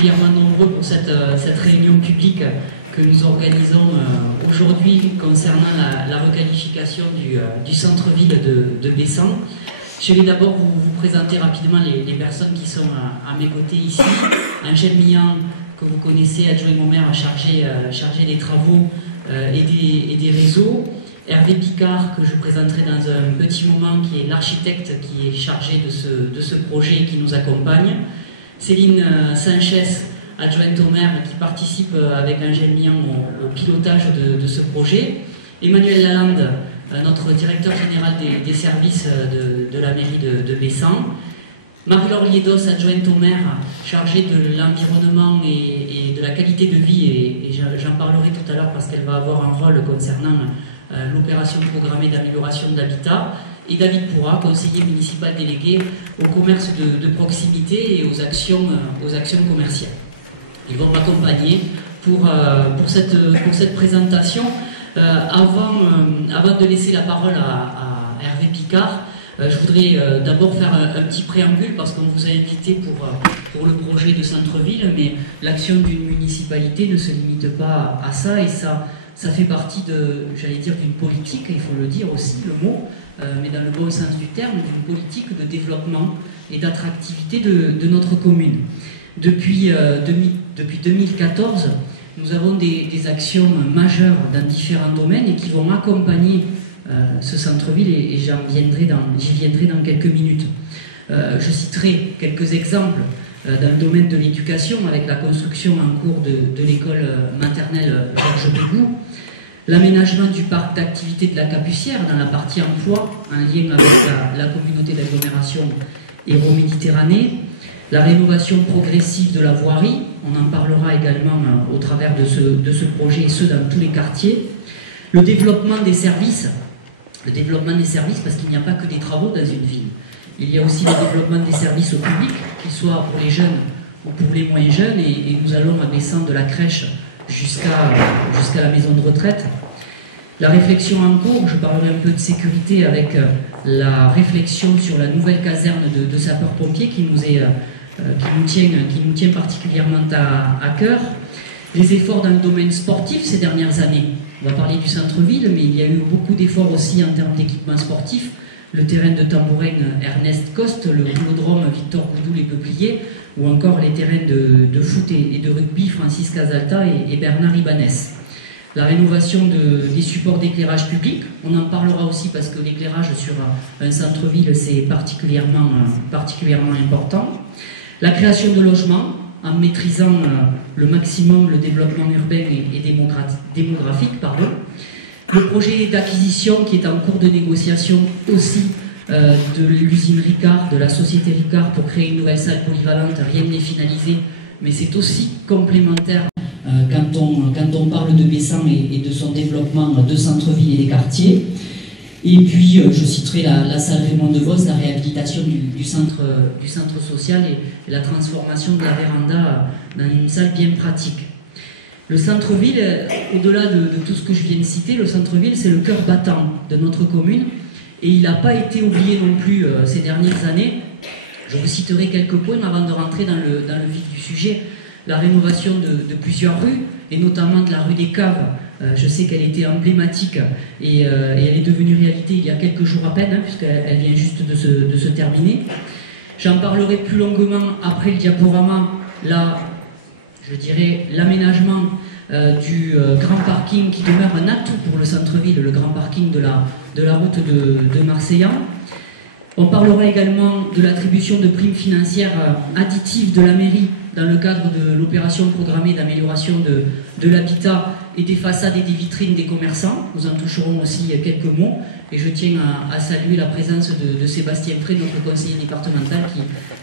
particulièrement nombreux pour cette réunion publique que nous organisons aujourd'hui concernant la requalification du centre-ville de Bessan. Je vais d'abord vous présenter rapidement les personnes qui sont à mes côtés ici. Angèle Millan, que vous connaissez, adjoint au maire chargé des travaux et des réseaux. Hervé Picard, que je présenterai dans un petit moment, qui est l'architecte qui est chargé de ce projet et qui nous accompagne. Céline Sanchez, adjointe au maire, qui participe avec Angèle Millan au pilotage de ce projet. Emmanuel Lalande, notre directeur général des services de la mairie de Bessan. Marie-Laure Liedos, adjointe au maire, chargée de l'environnement et de la qualité de vie, et j'en parlerai tout à l'heure parce qu'elle va avoir un rôle concernant l'opération programmée d'amélioration de l'habitat, et David Pourra, conseiller municipal délégué au commerce de proximité et aux actions commerciales. Ils vont m'accompagner pour cette présentation. Avant de laisser la parole à Hervé Picard, je voudrais d'abord faire un petit préambule parce qu'on vous a invité pour le projet de centre-ville, mais l'action d'une municipalité ne se limite pas à ça, et ça fait partie d'une politique, il faut le dire aussi, le mot, mais dans le bon sens du terme, d'une politique de développement et d'attractivité de notre commune. Depuis 2014, nous avons des actions majeures dans différents domaines et qui vont accompagner ce centre-ville, et j'y viendrai dans quelques minutes. Je citerai quelques exemples dans le domaine de l'éducation, avec la construction en cours de l'école maternelle Georges Pégou, l'aménagement du parc d'activités de la Capucière dans la partie emploi, en lien avec la communauté d'agglomération Hérault-Méditerranée, la rénovation progressive de la voirie, on en parlera également au travers de ce projet, et ce dans tous les quartiers, le développement des services parce qu'il n'y a pas que des travaux dans une ville, il y a aussi le développement des services au public, qu'ils soient pour les jeunes ou pour les moins jeunes, et nous allons à Bessan de la crèche jusqu'à la maison de retraite. La réflexion en cours, je parlerai un peu de sécurité avec la réflexion sur la nouvelle caserne de sapeurs-pompiers qui nous tient particulièrement à cœur. Les efforts dans le domaine sportif ces dernières années. On va parler du centre-ville, mais il y a eu beaucoup d'efforts aussi en termes d'équipement sportif. Le terrain de tambourin Ernest Coste, le vélodrome Victor Goudou les Peupliers, ou encore les terrains de foot et de rugby Francis Casalta et Bernard Ibanez. La rénovation des supports d'éclairage public, on en parlera aussi parce que l'éclairage sur un centre-ville c'est particulièrement important. La création de logements, en maîtrisant le maximum le développement urbain et démographique. Le projet d'acquisition qui est en cours de négociation aussi de l'usine Ricard, de la société Ricard, pour créer une nouvelle salle polyvalente, rien n'est finalisé, mais c'est aussi complémentaire quand on parle de Bessan et de son développement de centre-ville et des quartiers. Et puis je citerai la salle Raymond DeVos, la réhabilitation du centre social et la transformation de la véranda dans une salle bien pratique. Le centre-ville, au-delà de tout ce que je viens de citer, le centre-ville c'est le cœur battant de notre commune, et il n'a pas été oublié non plus ces dernières années. Je vous citerai quelques points avant de rentrer dans le vif du sujet. La rénovation de plusieurs rues, et notamment de la rue des Caves. Je sais qu'elle était emblématique et elle est devenue réalité il y a quelques jours à peine, puisqu'elle vient juste de se terminer. J'en parlerai plus longuement après le diaporama. Là, je dirais l'aménagement du grand parking qui demeure un atout pour le centre-ville, le grand parking de la route de Marseillan. On parlera également de l'attribution de primes financières additives de la mairie dans le cadre de l'opération programmée d'amélioration de l'habitat et des façades et des vitrines des commerçants. Nous en toucherons aussi quelques mots, et je tiens à saluer la présence de Sébastien Frey, notre conseiller départemental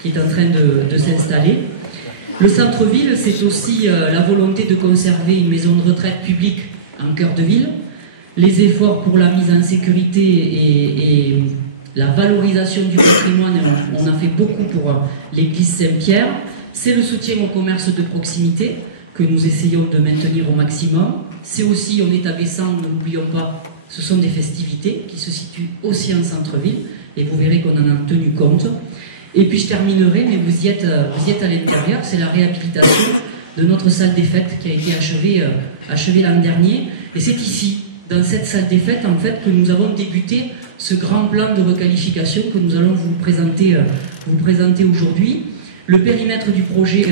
qui est en train de s'installer. Le centre-ville, c'est aussi la volonté de conserver une maison de retraite publique en cœur de ville, les efforts pour la mise en sécurité et la valorisation du patrimoine. On a fait beaucoup pour l'église Saint-Pierre. C'est le soutien au commerce de proximité que nous essayons de maintenir au maximum. C'est aussi, on est à Bessan, ne l'oublions pas, ce sont des festivités qui se situent aussi en centre-ville, et vous verrez qu'on en a tenu compte. Et puis je terminerai, mais vous y êtes à l'intérieur, c'est la réhabilitation de notre salle des fêtes qui a été achevée l'an dernier. Et c'est ici, dans cette salle des fêtes, en fait, que nous avons débuté ce grand plan de requalification que nous allons vous présenter aujourd'hui. Le périmètre du projet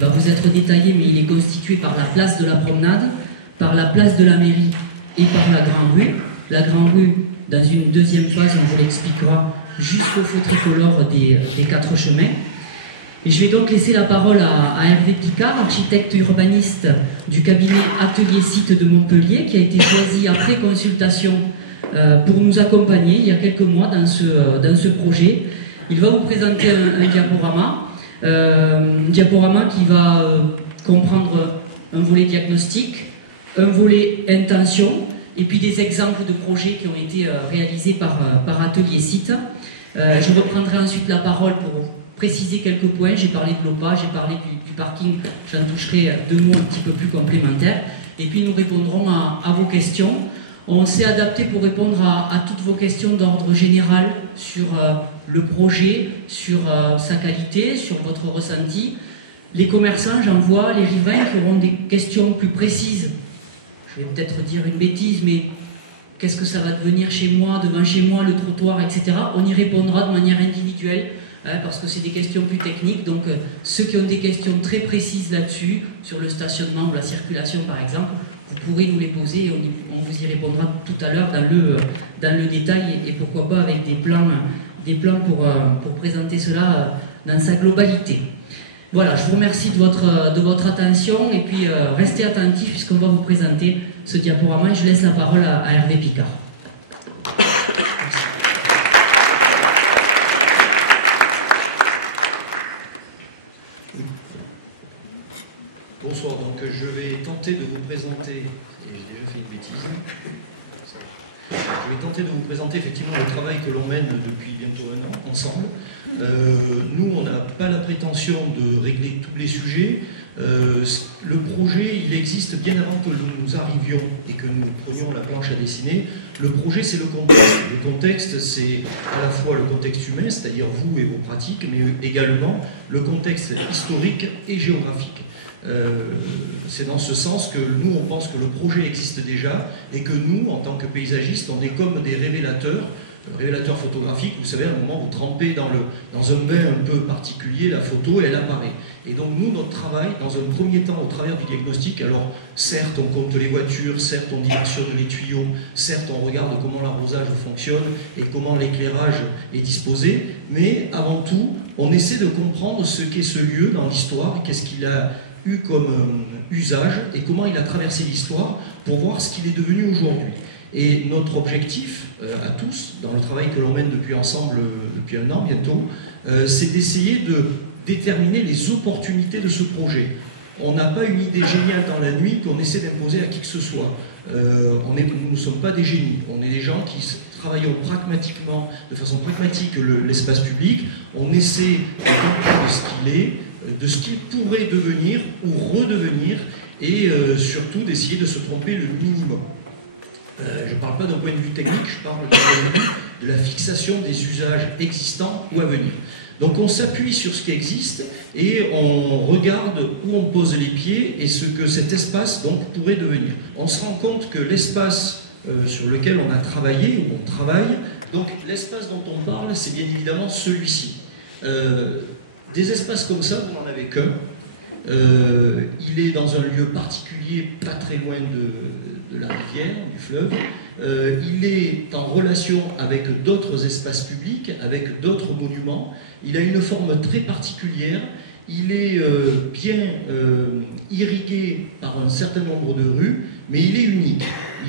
va vous être détaillé, mais il est constitué par la place de la Promenade, par la place de la Mairie et par la Grande Rue. La Grande Rue, dans une deuxième phase, on vous l'expliquera, jusqu'au feu tricolore des 4 chemins. Et je vais donc laisser la parole à Hervé Picard, architecte urbaniste du cabinet Atelier Site de Montpellier, qui a été choisi après consultation pour nous accompagner il y a quelques mois dans ce projet. Il va vous présenter un diaporama qui va comprendre un volet diagnostic, un volet intention, et puis des exemples de projets qui ont été réalisés par Atelier Site. Je reprendrai ensuite la parole pour préciser quelques points. J'ai parlé de l'OPA, j'ai parlé du parking, j'en toucherai 2 mots un petit peu plus complémentaires. Et puis nous répondrons à vos questions. On s'est adapté pour répondre à toutes vos questions d'ordre général sur le projet, sur sa qualité, sur votre ressenti. Les commerçants, j'en vois, les riverains qui auront des questions plus précises. Je vais peut-être dire une bêtise, mais qu'est-ce que ça va devenir chez moi, devant chez moi, le trottoir, etc. On y répondra de manière individuelle, parce que c'est des questions plus techniques. Donc ceux qui ont des questions très précises là-dessus, sur le stationnement ou la circulation par exemple, vous pourrez nous les poser et on vous y répondra tout à l'heure dans le détail et pourquoi pas avec des plans pour présenter cela dans sa globalité. Voilà, je vous remercie de votre attention et puis restez attentifs puisqu'on va vous présenter ce diaporama et je laisse la parole à Hervé Picard. Bonsoir, donc je vais tenter de vous présenter, et j'ai déjà fait une bêtise, je vais tenter de vous présenter effectivement le travail que l'on mène depuis bientôt 1 an ensemble. Nous, on n'a pas la prétention de régler tous les sujets. Le projet, il existe bien avant que nous arrivions et que nous prenions la planche à dessiner. Le projet, c'est le contexte. Le contexte, c'est à la fois le contexte humain, c'est-à-dire vous et vos pratiques, mais également le contexte historique et géographique. C'est dans ce sens que nous, on pense que le projet existe déjà et que nous, en tant que paysagistes, on est comme des révélateurs photographiques. Vous savez, à un moment, vous trempez dans un bain un peu particulier, la photo, et elle apparaît. Et donc nous, notre travail, dans un premier temps, au travers du diagnostic, alors certes, on compte les voitures, certes, on dimensionne les tuyaux, certes, on regarde comment l'arrosage fonctionne et comment l'éclairage est disposé, mais avant tout, on essaie de comprendre ce qu'est ce lieu dans l'histoire, qu'est-ce qu'il a eu comme usage et comment il a traversé l'histoire pour voir ce qu'il est devenu aujourd'hui. Et notre objectif à tous, dans le travail que l'on mène depuis ensemble, depuis 1 an bientôt, c'est d'essayer de déterminer les opportunités de ce projet. On n'a pas une idée géniale dans la nuit qu'on essaie d'imposer à qui que ce soit. Nous ne sommes pas des génies, on est des gens qui travaillons pragmatiquement, de façon pragmatique l'espace public, on essaie de comprendre ce qu'il est, de ce qu'il pourrait devenir ou redevenir, et surtout d'essayer de se tromper le minimum. Je ne parle pas d'un point de vue technique, je parle d'un point de vue de la fixation des usages existants ou à venir. Donc on s'appuie sur ce qui existe et on regarde où on pose les pieds et ce que cet espace donc pourrait devenir. On se rend compte que l'espace sur lequel on a travaillé, où on travaille, donc l'espace dont on parle, c'est bien évidemment celui-ci. Des espaces comme ça, vous n'en avez qu'un. Il est dans un lieu particulier, pas très loin de la rivière, du fleuve. Il est en relation avec d'autres espaces publics, avec d'autres monuments. Il a une forme très particulière. Il est bien irrigué par un certain nombre de rues, mais il est unique.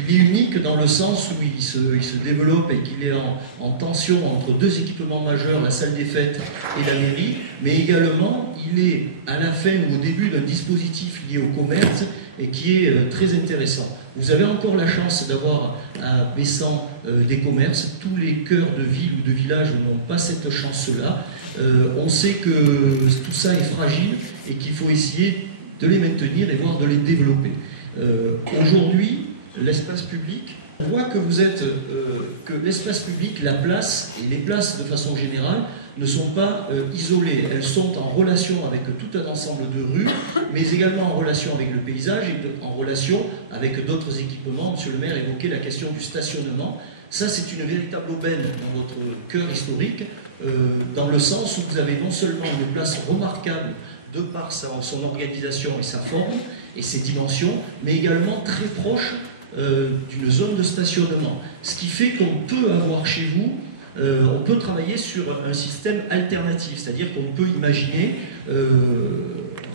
Il est unique dans le sens où il se développe et qu'il est en tension entre 2 équipements majeurs, la salle des fêtes et la mairie, mais également il est à la fin ou au début d'un dispositif lié au commerce et qui est très intéressant. Vous avez encore la chance d'avoir à Bessan des commerces. Tous les cœurs de ville ou de village n'ont pas cette chance-là. On sait que tout ça est fragile et qu'il faut essayer de les maintenir et voire de les développer. Aujourd'hui, l'espace public. On voit que que l'espace public, la place et les places de façon générale ne sont pas isolées. Elles sont en relation avec tout un ensemble de rues, mais également en relation avec le paysage et en relation avec d'autres équipements. Monsieur le maire évoquait la question du stationnement. Ça, c'est une véritable aubaine dans votre cœur historique, dans le sens où vous avez non seulement une place remarquable de par son organisation et sa forme et ses dimensions, mais également très proche d'une zone de stationnement. Ce qui fait qu'on peut avoir chez vous, on peut travailler sur un système alternatif, c'est-à-dire qu'on peut imaginer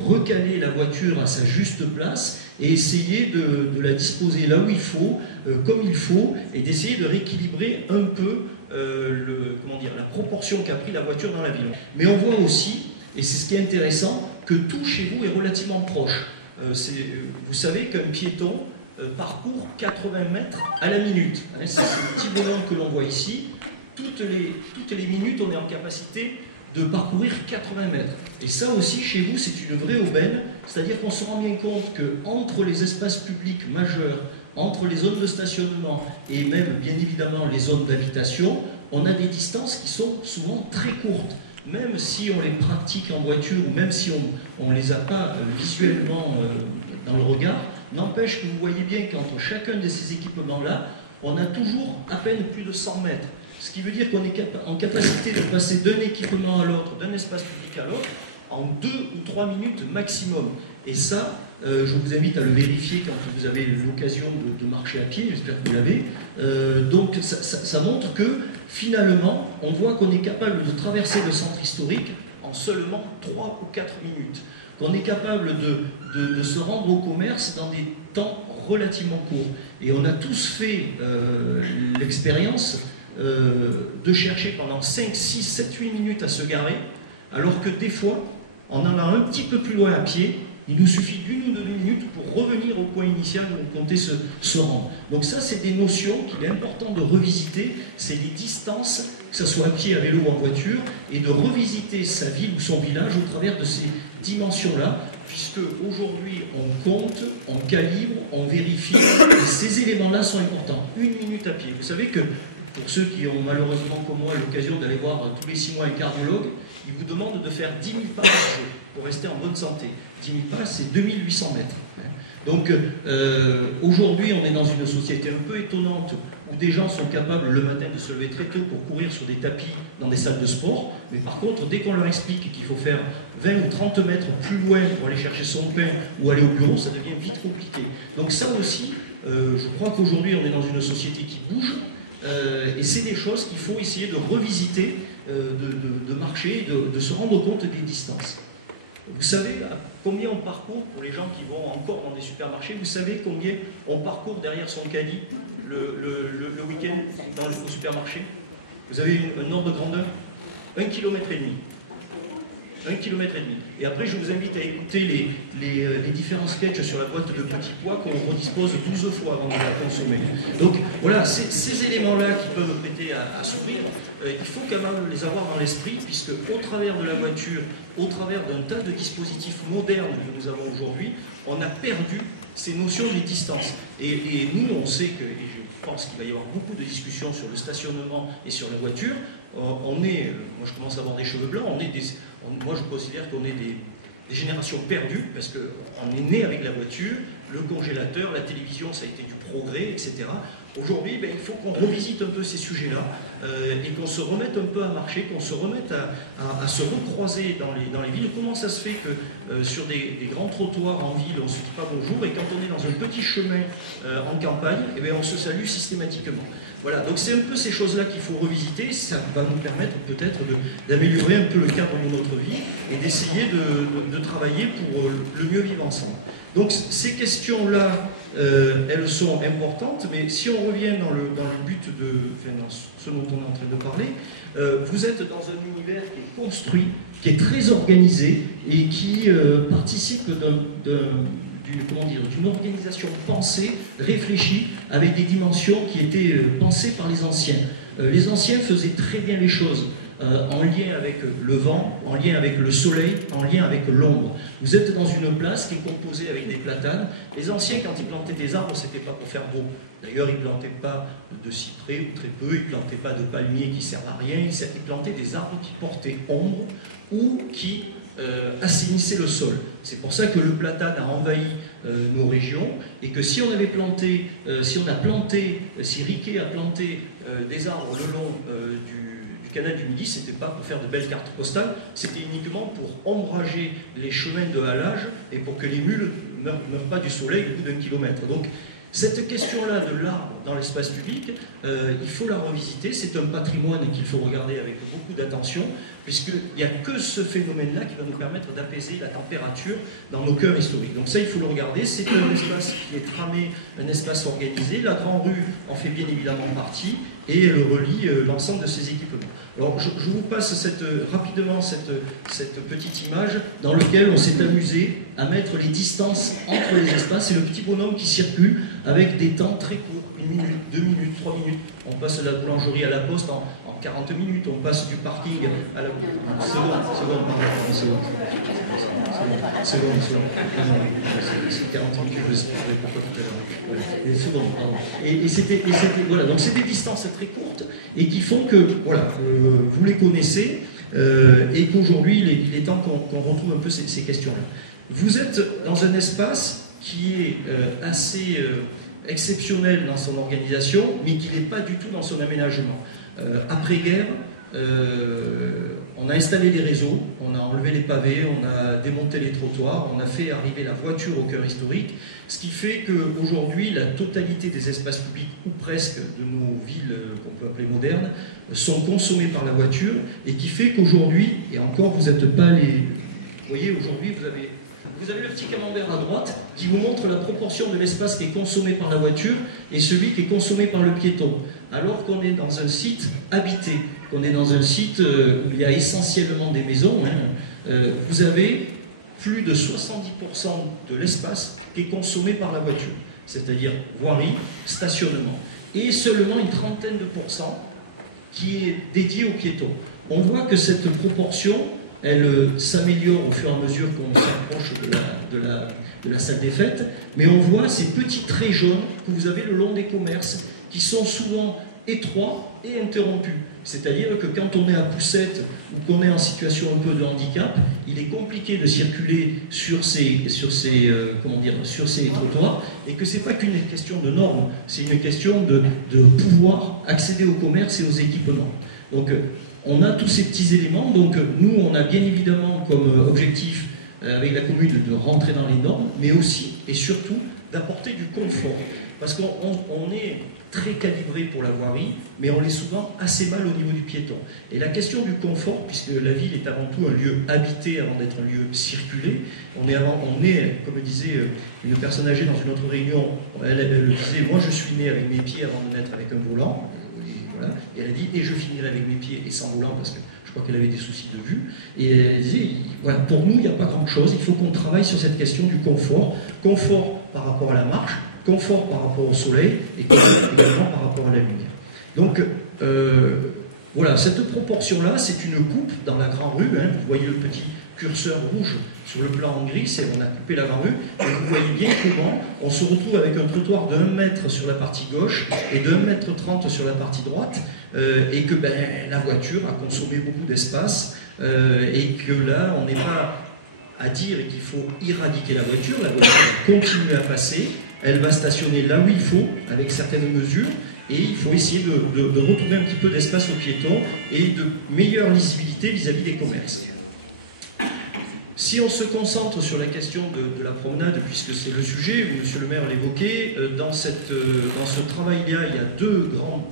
recaler la voiture à sa juste place et essayer de la disposer là où il faut, comme il faut, et d'essayer de rééquilibrer un peu la proportion qu'a pris la voiture dans la ville. Mais on voit aussi, et c'est ce qui est intéressant, que tout chez vous est relativement proche. Vous savez qu'un piéton parcourt 80 mètres à la minute. C'est le petit bonhomme que l'on voit ici. Toutes les minutes, on est en capacité de parcourir 80 mètres. Et ça aussi, chez vous, c'est une vraie aubaine. C'est-à-dire qu'on se rend bien compte qu'entre les espaces publics majeurs, entre les zones de stationnement et même, bien évidemment, les zones d'habitation, on a des distances qui sont souvent très courtes. Même si on les pratique en voiture ou même si on ne les a pas visuellement dans le regard, n'empêche que vous voyez bien qu'entre chacun de ces équipements-là, on a toujours à peine plus de 100 mètres. Ce qui veut dire qu'on est en capacité de passer d'un équipement à l'autre, d'un espace public à l'autre, en 2 ou 3 minutes maximum. Et ça, je vous invite à le vérifier quand vous avez l'occasion de marcher à pied, j'espère que vous l'avez. Donc ça montre que finalement, on voit qu'on est capable de traverser le centre historique en seulement 3 ou 4 minutes. Qu'on est capable de se rendre au commerce dans des temps relativement courts. Et on a tous fait l'expérience de chercher pendant 5, 6, 7, 8 minutes à se garer, alors que des fois, en allant un petit peu plus loin à pied, il nous suffit d'1 ou 2 minutes pour revenir au point initial où on comptait se rendre. Donc ça, c'est des notions qu'il est important de revisiter, c'est les distances, que ce soit à pied, à vélo ou en voiture, et de revisiter sa ville ou son village au travers de ces dimensions-là, puisque aujourd'hui, on compte, on calibre, on vérifie, et ces éléments-là sont importants. 1 minute à pied. Vous savez que pour ceux qui ont malheureusement comme moi l'occasion d'aller voir tous les 6 mois un cardiologue, il vous demande de faire 10 000 pas par jour pour rester en bonne santé. 10 000 pas, c'est 2800 mètres. Donc aujourd'hui, on est dans une société un peu étonnante où des gens sont capables le matin de se lever très tôt pour courir sur des tapis dans des salles de sport. Mais par contre, dès qu'on leur explique qu'il faut faire 20 ou 30 mètres plus loin pour aller chercher son pain ou aller au bureau, ça devient vite compliqué. Donc ça aussi, je crois qu'aujourd'hui, on est dans une société qui bouge. Et c'est des choses qu'il faut essayer de revisiter, de marcher, de se rendre compte des distances. Vous savez combien on parcourt, pour les gens qui vont encore dans des supermarchés, vous savez combien on parcourt derrière son caddie le week-end au supermarché? Vous avez un ordre de grandeur? 1,5 km. 1,5 km. Et après, je vous invite à écouter les différents sketchs sur la boîte de petits pois qu'on redispose 12 fois avant de la consommer. Donc voilà, ces éléments-là qui peuvent prêter à sourire, il faut quand même les avoir dans l'esprit, puisque au travers de la voiture, au travers d'un tas de dispositifs modernes que nous avons aujourd'hui, on a perdu ces notions des distances. Et nous, on sait que, et je pense qu'il va y avoir beaucoup de discussions sur le stationnement et sur la voiture, moi je commence à avoir des cheveux blancs, moi je considère qu'on est des générations perdues, parce qu'on est né avec la voiture, le congélateur, la télévision, ça a été du progrès, etc. Aujourd'hui, il faut qu'on revisite un peu ces sujets-là et qu'on se remette un peu à marcher, qu'on se remette à se recroiser dans les villes. Comment ça se fait que sur des grands trottoirs en ville, on ne se dit pas bonjour, et quand on est dans un petit chemin en campagne, on se salue systématiquement. Voilà, donc c'est un peu ces choses-là qu'il faut revisiter, ça va nous permettre peut-être d'améliorer un peu le cadre de notre vie et d'essayer de travailler pour le mieux vivre ensemble. Donc ces questions-là, elles sont importantes, mais si on revient dans le but dans ce dont on est en train de parler, vous êtes dans un univers qui est construit, qui est très organisé et qui participe d'une organisation pensée, réfléchie, avec des dimensions qui étaient pensées par les anciens. Les anciens faisaient très bien les choses. en lien avec le vent, en lien avec le soleil, en lien avec l'ombre. Vous êtes dans une place qui est composée avec des platanes. Les anciens, quand ils plantaient des arbres, c'était pas pour faire beau. D'ailleurs, ils ne plantaient pas de cyprès, ou très peu, ils ne plantaient pas de palmiers qui servent à rien, ils plantaient des arbres qui portaient ombre ou qui assainissaient le sol. C'est pour ça que le platane a envahi nos régions, et que si on avait planté, si Riquet a planté des arbres le long du canal du Midi, c'était pas pour faire de belles cartes postales, c'était uniquement pour ombrager les chemins de halage et pour que les mules ne meurent pas du soleil au bout d'1 kilomètre. Donc, cette question-là de l'arbre dans l'espace public, il faut la revisiter. C'est un patrimoine qu'il faut regarder avec beaucoup d'attention, puisqu'il n'y a que ce phénomène-là qui va nous permettre d'apaiser la température dans nos cœurs historiques. Donc ça, il faut le regarder. C'est un espace qui est tramé, un espace organisé. La Grande Rue en fait bien évidemment partie, et elle relie l'ensemble de ces équipements. Alors, je vous passe rapidement cette petite image dans laquelle on s'est amusé à mettre les distances entre les espaces. C'est le petit bonhomme qui circule avec des temps très courts, 1 minute, 2 minutes, 3 minutes. On passe de la boulangerie à la poste en 40 minutes, on passe du parking à la... Seconde. C'est 40 minutes que je vous expliquerai pourquoi tout à l'heure. Seconde, pardon. Et c'était, voilà, donc c'est des distances très courtes et qui font que, voilà, vous les connaissez et qu'aujourd'hui, il est temps qu'on retrouve un peu ces questions-là. Vous êtes dans un espace qui est assez exceptionnel dans son organisation, mais qui n'est pas du tout dans son aménagement. Après-guerre, on a installé les réseaux, on a enlevé les pavés, on a démonté les trottoirs, on a fait arriver la voiture au cœur historique, ce qui fait qu'aujourd'hui, la totalité des espaces publics, ou presque, de nos villes qu'on peut appeler modernes, sont consommés par la voiture, et qui fait qu'aujourd'hui, et encore, vous n'êtes pas les... Vous voyez, aujourd'hui, vous avez le petit camembert à droite qui vous montre la proportion de l'espace qui est consommé par la voiture et celui qui est consommé par le piéton. Alors qu'on est dans un site habité, qu'on est dans un site où il y a essentiellement des maisons, vous avez plus de 70% de l'espace qui est consommé par la voiture, c'est-à-dire voirie, stationnement, et seulement une trentaine de pourcents qui est dédié aux piétons. On voit que cette proportion, elle s'améliore au fur et à mesure qu'on s'approche de la salle des fêtes, mais on voit ces petits traits jaunes que vous avez le long des commerces, qui sont souvent étroits et interrompus. C'est-à-dire que quand on est à poussette ou qu'on est en situation un peu de handicap, il est compliqué de circuler sur ces trottoirs, et que ce n'est pas qu'une question de normes, c'est une question de pouvoir accéder au commerce et aux équipements. Donc, on a tous ces petits éléments, donc nous on a bien évidemment comme objectif avec la commune de rentrer dans les normes, mais aussi et surtout d'apporter du confort. Parce qu'on est très calibré pour la voirie, mais on l'est souvent assez mal au niveau du piéton. Et la question du confort, puisque la ville est avant tout un lieu habité avant d'être un lieu circulé, on est, comme disait une personne âgée dans une autre réunion, elle disait, moi je suis né avec mes pieds avant de naître avec un volant. Voilà. Et elle a dit, et je finirai avec mes pieds et sans volant, parce que je crois qu'elle avait des soucis de vue. Et elle disait, voilà, pour nous, il n'y a pas grand-chose, il faut qu'on travaille sur cette question du confort. Confort par rapport à la marche, confort par rapport au soleil, et confort également par rapport à la lumière. Donc, voilà, cette proportion-là, c'est une coupe dans la Grande Rue. Vous voyez le petit curseur rouge sur le plan en gris, on a coupé la Grande Rue, et vous voyez bien comment on se retrouve avec un trottoir de 1 mètre sur la partie gauche et de 1,30 m sur la partie droite, et que la voiture a consommé beaucoup d'espace, et que là, on n'est pas à dire qu'il faut éradiquer la voiture va continuer à passer, elle va stationner là où il faut, avec certaines mesures, et il faut essayer de retrouver un petit peu d'espace aux piétons et de meilleure lisibilité vis-à-vis des commerces. Si on se concentre sur la question de la promenade, puisque c'est le sujet, Monsieur le maire l'évoquait, dans ce travail-là, il y a 2 grandes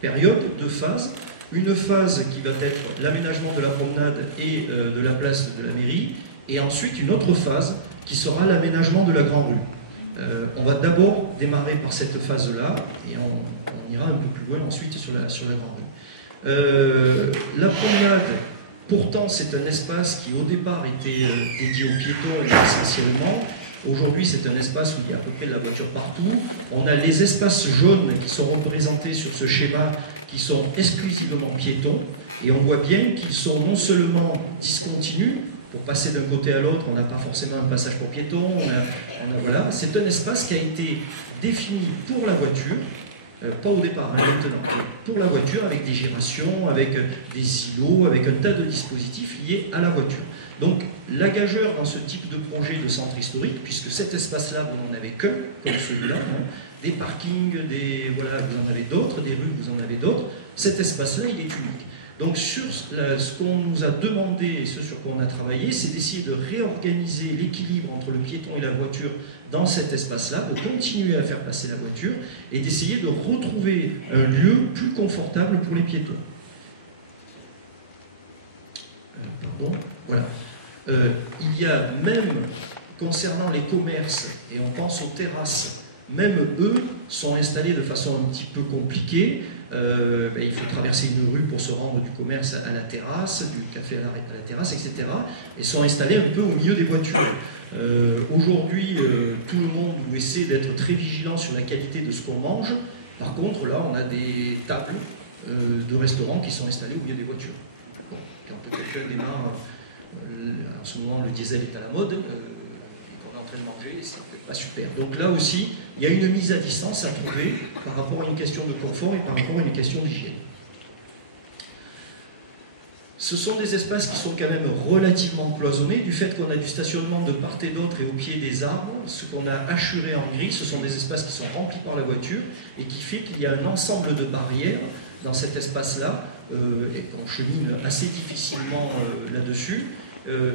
périodes, 2 phases. Une phase qui va être l'aménagement de la promenade et de la place de la mairie, et ensuite une autre phase qui sera l'aménagement de la Grande Rue. On va d'abord démarrer par cette phase-là, et on ira un peu plus loin ensuite sur la Grande Rue. La promenade, pourtant, c'est un espace qui, au départ, était dédié aux piétons essentiellement. Aujourd'hui, c'est un espace où il y a à peu près de la voiture partout. On a les espaces jaunes qui sont représentés sur ce schéma qui sont exclusivement piétons, et on voit bien qu'ils sont non seulement discontinus, pour passer d'un côté à l'autre, on n'a pas forcément un passage pour piétons, voilà. C'est un espace qui a été défini pour la voiture, pas au départ, hein, maintenant, pour la voiture, avec des gyrations, avec des îlots, avec un tas de dispositifs liés à la voiture. Donc, la gageure dans ce type de projet de centre historique, puisque cet espace-là, vous n'en avez qu'un, comme celui-là, hein, des parkings, voilà, vous en avez d'autres, des rues, vous en avez d'autres, cet espace-là, il est unique. Donc, ce qu'on nous a demandé et ce sur quoi on a travaillé, c'est d'essayer de réorganiser l'équilibre entre le piéton et la voiture dans cet espace-là, de continuer à faire passer la voiture et d'essayer de retrouver un lieu plus confortable pour les piétons. Pardon, voilà. Il y a même, concernant les commerces, et on pense aux terrasses, même eux sont installés de façon un petit peu compliquée. Il faut traverser une rue pour se rendre du commerce à la terrasse, du café à la terrasse, etc. Et sont installés un peu au milieu des voitures. Aujourd'hui, tout le monde essaie d'être très vigilant sur la qualité de ce qu'on mange. Par contre, là, on a des tables de restaurants qui sont installées au milieu des voitures. Bon, quand quelqu'un démarre, en ce moment, le diesel est à la mode, et qu'on est en train de manger, c'est pas super. Donc là aussi, il y a une mise à distance à trouver par rapport à une question de confort et par rapport à une question d'hygiène. Ce sont des espaces qui sont quand même relativement cloisonnés, du fait qu'on a du stationnement de part et d'autre et au pied des arbres. Ce qu'on a hachuré en gris, ce sont des espaces qui sont remplis par la voiture et qui fait qu'il y a un ensemble de barrières dans cet espace-là et qu'on chemine assez difficilement là-dessus.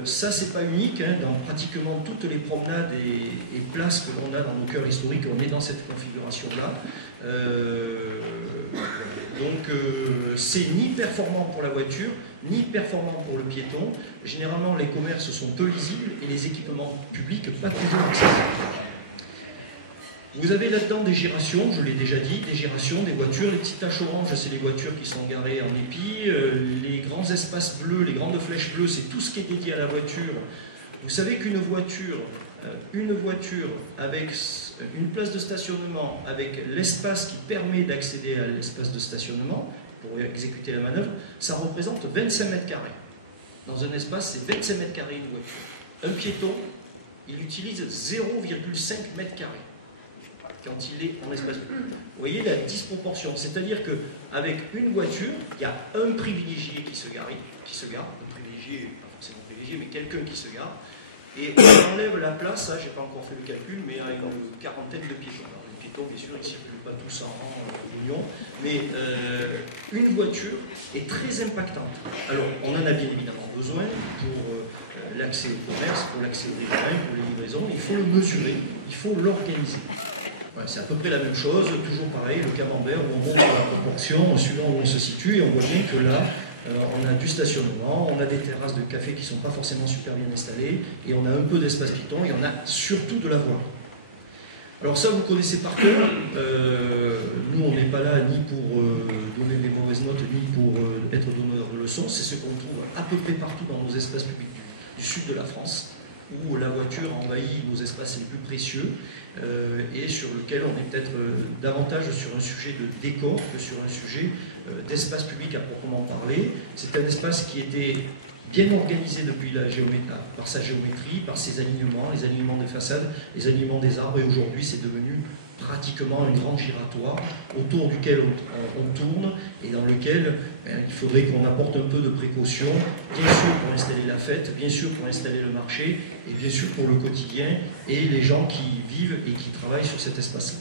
Ça, c'est pas unique, hein, dans pratiquement toutes les promenades et places que l'on a dans nos cœurs historiques, on est dans cette configuration-là. C'est ni performant pour la voiture, ni performant pour le piéton. Généralement, les commerces sont peu lisibles et les équipements publics pas toujours accessibles. Vous avez là-dedans des gyrations, je l'ai déjà dit, des gyrations, des voitures. Les petites taches oranges, c'est les voitures qui sont garées en épi. Les grands espaces bleus, les grandes flèches bleues, c'est tout ce qui est dédié à la voiture. Vous savez qu'une voiture avec une place de stationnement, avec l'espace qui permet d'accéder à l'espace de stationnement pour exécuter la manœuvre, ça représente 25 mètres carrés. Dans un espace, c'est 25 mètres carrés une voiture. Un piéton, il utilise 0,5 mètres carrés quand il est en espace public. Vous voyez la disproportion, c'est-à-dire qu'avec une voiture, il y a un privilégié qui se gare, un privilégié, pas forcément privilégié, mais quelqu'un qui se gare, et on enlève la place, ça, j'ai pas encore fait le calcul, mais à une quarantaine de piétons. Alors, les piétons, bien sûr, ils ne circulent pas tous en rang d'union, mais une voiture est très impactante. Alors, on en a bien évidemment besoin pour l'accès au commerce, pour l'accès aux riverains, pour les livraisons, il faut le mesurer, il faut l'organiser. Voilà, c'est à peu près la même chose, toujours pareil, le camembert, où on monte la proportion suivant où on se situe, et on voit bien que là, on a du stationnement, on a des terrasses de café qui ne sont pas forcément super bien installées, et on a un peu d'espace piéton, et on a surtout de la voie. Alors ça, vous connaissez par cœur. Nous, on n'est pas là ni pour donner des mauvaises notes, ni pour être donneur de leçons. C'est ce qu'on trouve à peu près partout dans nos espaces publics du sud de la France, où la voiture envahit nos espaces les plus précieux, et sur lequel on est peut-être davantage sur un sujet de décor que sur un sujet d'espace public à proprement parler. C'est un espace qui était bien organisé depuis par sa géométrie, par ses alignements, les alignements des façades, les alignements des arbres, et aujourd'hui c'est devenu pratiquement une grande giratoire autour duquel on tourne et dans lequel il faudrait qu'on apporte un peu de précaution, bien sûr pour installer la fête, bien sûr pour installer le marché et bien sûr pour le quotidien et les gens qui vivent et qui travaillent sur cet espace-là.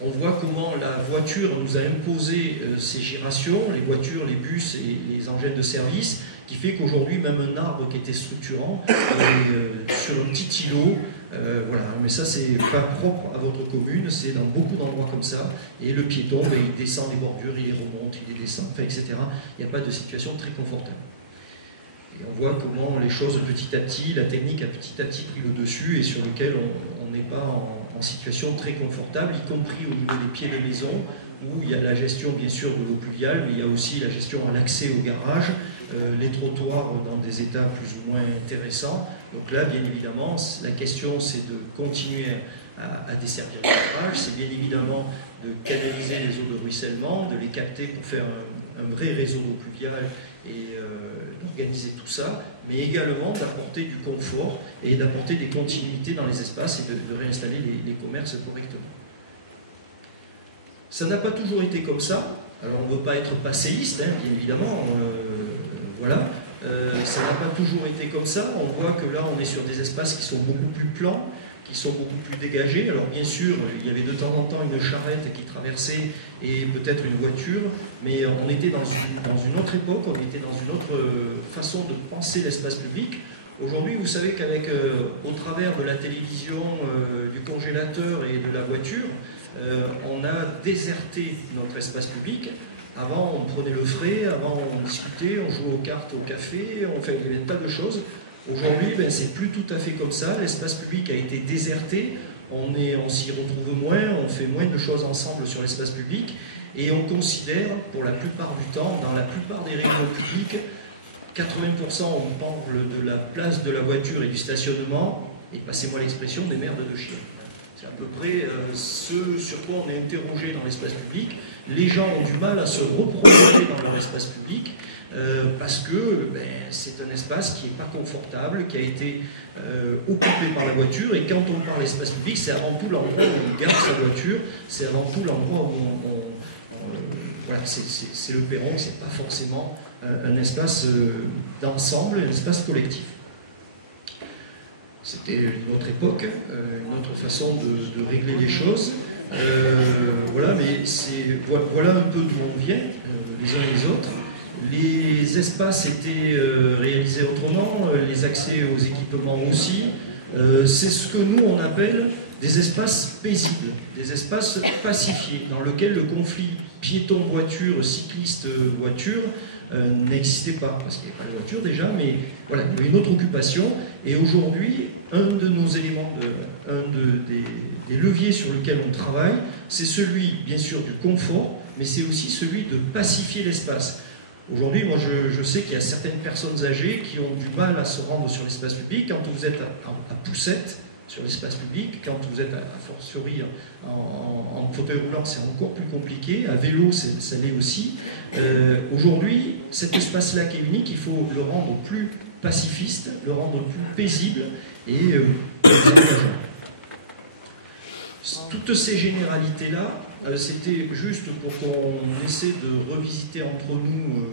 On voit comment la voiture nous a imposé ces gyrations, les voitures, les bus et les engins de service, qui fait qu'aujourd'hui, même un arbre qui était structurant est sur un petit îlot. Voilà. Mais ça, c'est pas propre à votre commune, c'est dans beaucoup d'endroits comme ça. Et le piéton, il descend les bordures, il les remonte, il les descend, etc. Il n'y a pas de situation très confortable. Et on voit comment les choses, petit à petit, la technique a petit à petit pris le dessus et sur lequel on on n'est pas en situation très confortable, y compris au niveau des pieds de maison, où il y a la gestion bien sûr de l'eau pluviale, mais il y a aussi la gestion à l'accès au garage, les trottoirs dans des états plus ou moins intéressants. Donc là, bien évidemment, la question c'est de continuer à desservir les ouvrages, c'est bien évidemment de canaliser les eaux de ruissellement, de les capter pour faire un vrai réseau d'eau pluviale et d'organiser tout ça, mais également d'apporter du confort et d'apporter des continuités dans les espaces et de réinstaller les commerces correctement. Ça n'a pas toujours été comme ça. Alors on ne veut pas être passéiste, hein, bien évidemment, voilà. Ça n'a pas toujours été comme ça. On voit que là on est sur des espaces qui sont beaucoup plus plans, qui sont beaucoup plus dégagés. Alors bien sûr, il y avait de temps en temps une charrette qui traversait et peut-être une voiture, mais on était dans une autre époque, on était dans une autre façon de penser l'espace public. Aujourd'hui, vous savez qu'avec, au travers de la télévision, du congélateur et de la voiture, on a déserté notre espace public. Avant, on prenait le frais, avant, on discutait, on jouait aux cartes au café, il y avait des tas de choses. Aujourd'hui, c'est plus tout à fait comme ça. L'espace public a été déserté, on s'y retrouve moins, on fait moins de choses ensemble sur l'espace public, et on considère, pour la plupart du temps, dans la plupart des réunions publiques, 80% on parle de la place de la voiture et du stationnement, et passez-moi l'expression, des merdes de chiens. C'est à peu près ce sur quoi on est interrogé dans l'espace public. Les gens ont du mal à se reprojeter dans leur espace public parce que c'est un espace qui n'est pas confortable, qui a été occupé par la voiture. Et quand on parle d'espace public, c'est avant tout l'endroit où on garde sa voiture, c'est avant tout l'endroit où voilà, c'est le perron, c'est pas forcément un espace d'ensemble, un espace collectif. C'était une autre époque, une autre façon de régler les choses. Voilà, mais voilà un peu d'où on vient, les uns et les autres. Les espaces étaient réalisés autrement, les accès aux équipements aussi. C'est ce que nous on appelle des espaces paisibles, des espaces pacifiés, dans lesquels le conflit piéton-voiture, cycliste-voiture n'existait pas, parce qu'il n'y avait pas de voiture déjà, mais voilà, il y avait une autre occupation. Et aujourd'hui, un de nos éléments, des leviers sur lesquels on travaille, c'est celui, bien sûr, du confort, mais c'est aussi celui de pacifier l'espace. Aujourd'hui, moi, je sais qu'il y a certaines personnes âgées qui ont du mal à se rendre sur l'espace public. Quand vous êtes à poussette sur l'espace public, quand vous êtes à fortiori en fauteuil roulant, c'est encore plus compliqué. À vélo, ça l'est aussi. Aujourd'hui, cet espace-là qui est unique, il faut le rendre plus pacifiste, le rendre plus paisible et plus engageant. Toutes ces généralités-là, c'était juste pour qu'on essaie de revisiter entre nous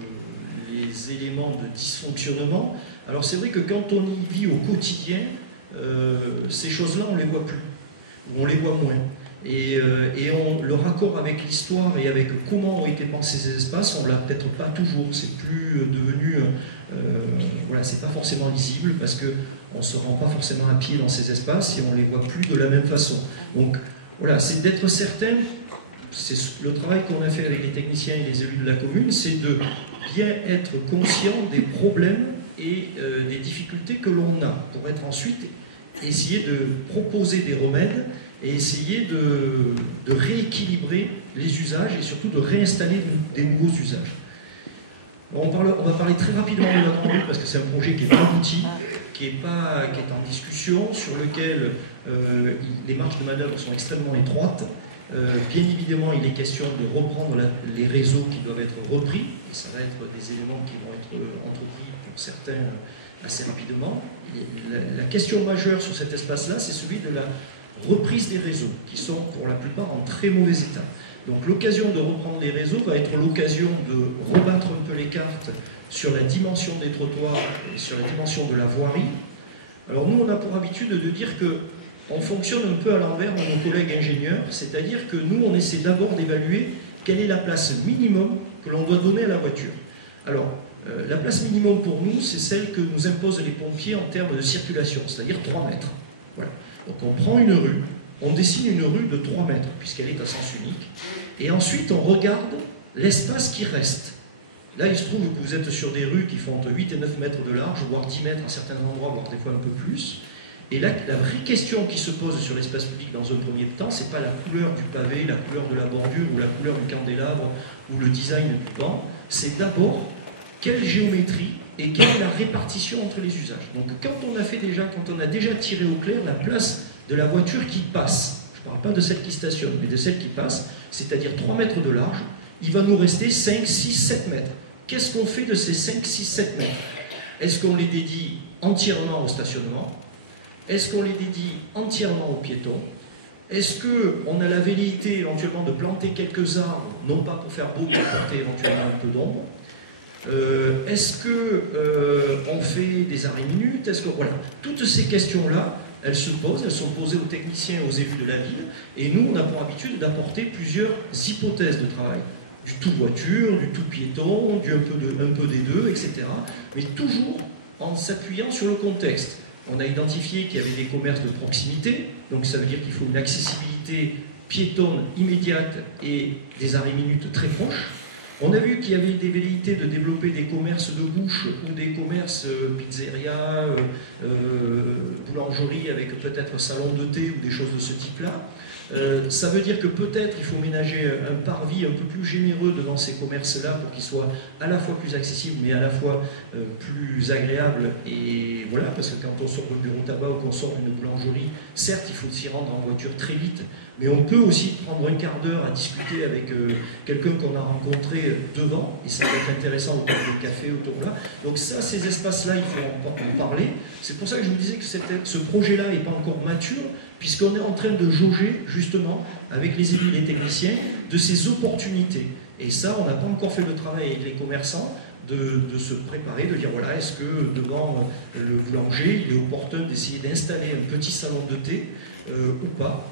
les éléments de dysfonctionnement. Alors c'est vrai que quand on y vit au quotidien, ces choses-là, on ne les voit plus, ou on les voit moins. Et le raccord avec l'histoire et avec comment ont été pensés ces espaces, on ne l'a peut-être pas toujours. C'est plus devenu... voilà, c'est pas forcément lisible parce qu'on ne se rend pas forcément à pied dans ces espaces et on ne les voit plus de la même façon. Donc voilà, c'est d'être certain, c'est le travail qu'on a fait avec les techniciens et les élus de la commune, c'est de bien être conscient des problèmes et des difficultés que l'on a pour être ensuite essayer de proposer des remèdes et essayer de rééquilibrer les usages et surtout de réinstaller des nouveaux usages. On va parler très rapidement de la Grande Rue parce que c'est un projet qui est abouti, qui est en discussion, sur lequel les marges de manœuvre sont extrêmement étroites. Bien évidemment, il est question de reprendre les réseaux qui doivent être repris, et ça va être des éléments qui vont être entrepris pour certains assez rapidement. La question majeure sur cet espace-là, c'est celui de la reprise des réseaux, qui sont pour la plupart en très mauvais état. Donc l'occasion de reprendre les réseaux va être l'occasion de rebattre un peu les cartes sur la dimension des trottoirs et sur la dimension de la voirie. Alors nous, on a pour habitude de dire qu'on fonctionne un peu à l'envers de nos collègues ingénieurs, c'est-à-dire que nous, on essaie d'abord d'évaluer quelle est la place minimum que l'on doit donner à la voiture. Alors, la place minimum pour nous, c'est celle que nous imposent les pompiers en termes de circulation, c'est-à-dire 3 mètres. Voilà. Donc on prend une rue, on dessine une rue de 3 mètres, puisqu'elle est à sens unique, et ensuite on regarde l'espace qui reste. Là, il se trouve que vous êtes sur des rues qui font entre 8 et 9 mètres de large, voire 10 mètres à certains endroits, voire des fois un peu plus. Et là, la vraie question qui se pose sur l'espace public dans un premier temps, c'est pas la couleur du pavé, la couleur de la bordure ou la couleur du candélabre ou le design du banc, c'est d'abord quelle géométrie et quelle est la répartition entre les usages. Donc quand on a déjà tiré au clair la place de la voiture qui passe, je ne parle pas de celle qui stationne, mais de celle qui passe, c'est-à-dire 3 mètres de large, il va nous rester 5, 6, 7 mètres. Qu'est-ce qu'on fait de ces 5, 6, 7 mètres? Est-ce qu'on les dédie entièrement au stationnement? Est-ce qu'on les dédie entièrement aux piétons? Est-ce qu'on a la velléité éventuellement de planter quelques arbres, non pas pour faire beau, mais pour apporter éventuellement un peu d'ombre? Est-ce qu'on fait des arrêts minutes? Voilà. Toutes ces questions-là, elles se posent, elles sont posées aux techniciens, aux élus de la ville, et nous, on a pour habitude d'apporter plusieurs hypothèses de travail. Du tout voiture, du tout piéton, un peu des deux, etc. Mais toujours en s'appuyant sur le contexte. On a identifié qu'il y avait des commerces de proximité, donc ça veut dire qu'il faut une accessibilité piétonne immédiate et des arrêts minutes très proches. On a vu qu'il y avait des velléités de développer des commerces de bouche ou des commerces pizzeria, boulangerie avec peut-être salon de thé ou des choses de ce type-là. Ça veut dire que peut-être il faut ménager un parvis un peu plus généreux devant ces commerces-là pour qu'ils soient à la fois plus accessibles mais à la fois plus agréables. Et voilà, parce que quand on sort d'un bureau tabac ou qu'on sort d'une boulangerie, certes il faut s'y rendre en voiture très vite, mais on peut aussi prendre un quart d'heure à discuter avec quelqu'un qu'on a rencontré devant, et ça peut être intéressant autour des cafés, autour de là. Donc ça, ces espaces-là, il faut en parler. C'est pour ça que je vous disais que ce projet-là n'est pas encore mature, puisqu'on est en train de jauger, justement, avec les élus et les techniciens, de ces opportunités. Et ça, on n'a pas encore fait le travail avec les commerçants, de se préparer, de dire, voilà, est-ce que devant le boulanger, il est opportun d'essayer d'installer un petit salon de thé ou pas?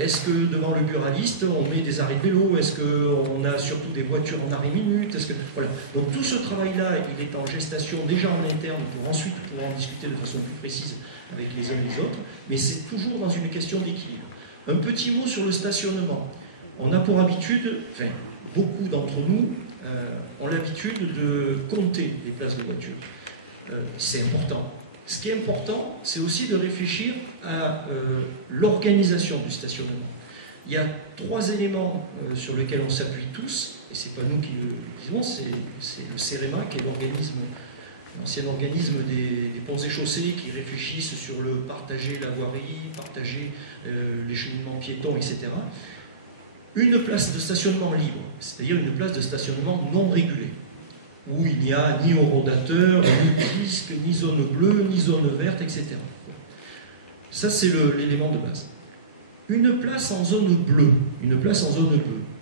Est-ce que devant le buraliste, on met des arrêts de vélo? Est-ce qu'on a surtout des voitures en arrêt minute? Voilà. Donc tout ce travail-là, il est en gestation déjà en interne pour ensuite pouvoir en discuter de façon plus précise avec les uns et les autres, mais c'est toujours dans une question d'équilibre. Un petit mot sur le stationnement. On a pour habitude, enfin beaucoup d'entre nous ont l'habitude de compter les places de voiture. C'est important. Ce qui est important, c'est aussi de réfléchir à l'organisation du stationnement. Il y a 3 éléments sur lesquels on s'appuie tous, et ce n'est pas nous qui le disons, c'est le CEREMA, qui est l'ancien organisme des ponts et chaussées, qui réfléchissent sur le partager la voirie, partager les cheminements piétons, etc. Une place de stationnement libre, c'est-à-dire une place de stationnement non régulée, où il n'y a ni horodateur, ni disque, ni zone bleue, ni zone verte, etc. Ça, c'est l'élément de base. Une place en zone bleue,